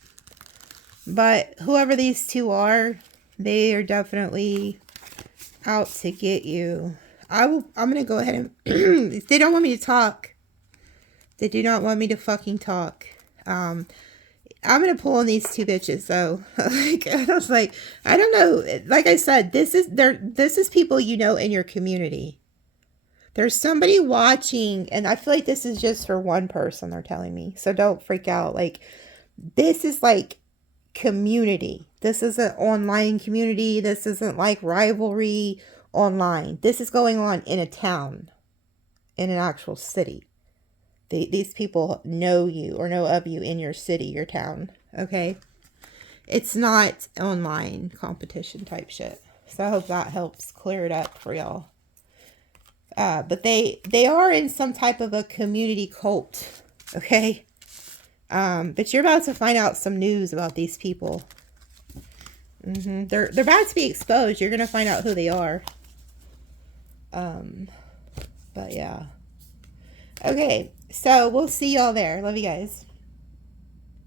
But whoever these two are, they are definitely out to get you. I'm going to go ahead and... They don't want me to talk. They do not want me to fucking talk. I'm going to pull on these two bitches, though. Like, I was like, I don't know. Like I said, this is people you know in your community. There's somebody watching, and I feel like this is just for one person, they're telling me. So don't freak out. Like, this is like community. This isn't online community. This isn't like rivalry online. This is going on in a town, in an actual city. These people know you or know of you in your city, your town. Okay? It's not online competition type shit. So I hope that helps clear it up for y'all. But they are in some type of a community cult. Okay? But you're about to find out some news about these people. They're about to be exposed. You're going to find out who they are. But yeah. Okay, so we'll see y'all there. Love you guys.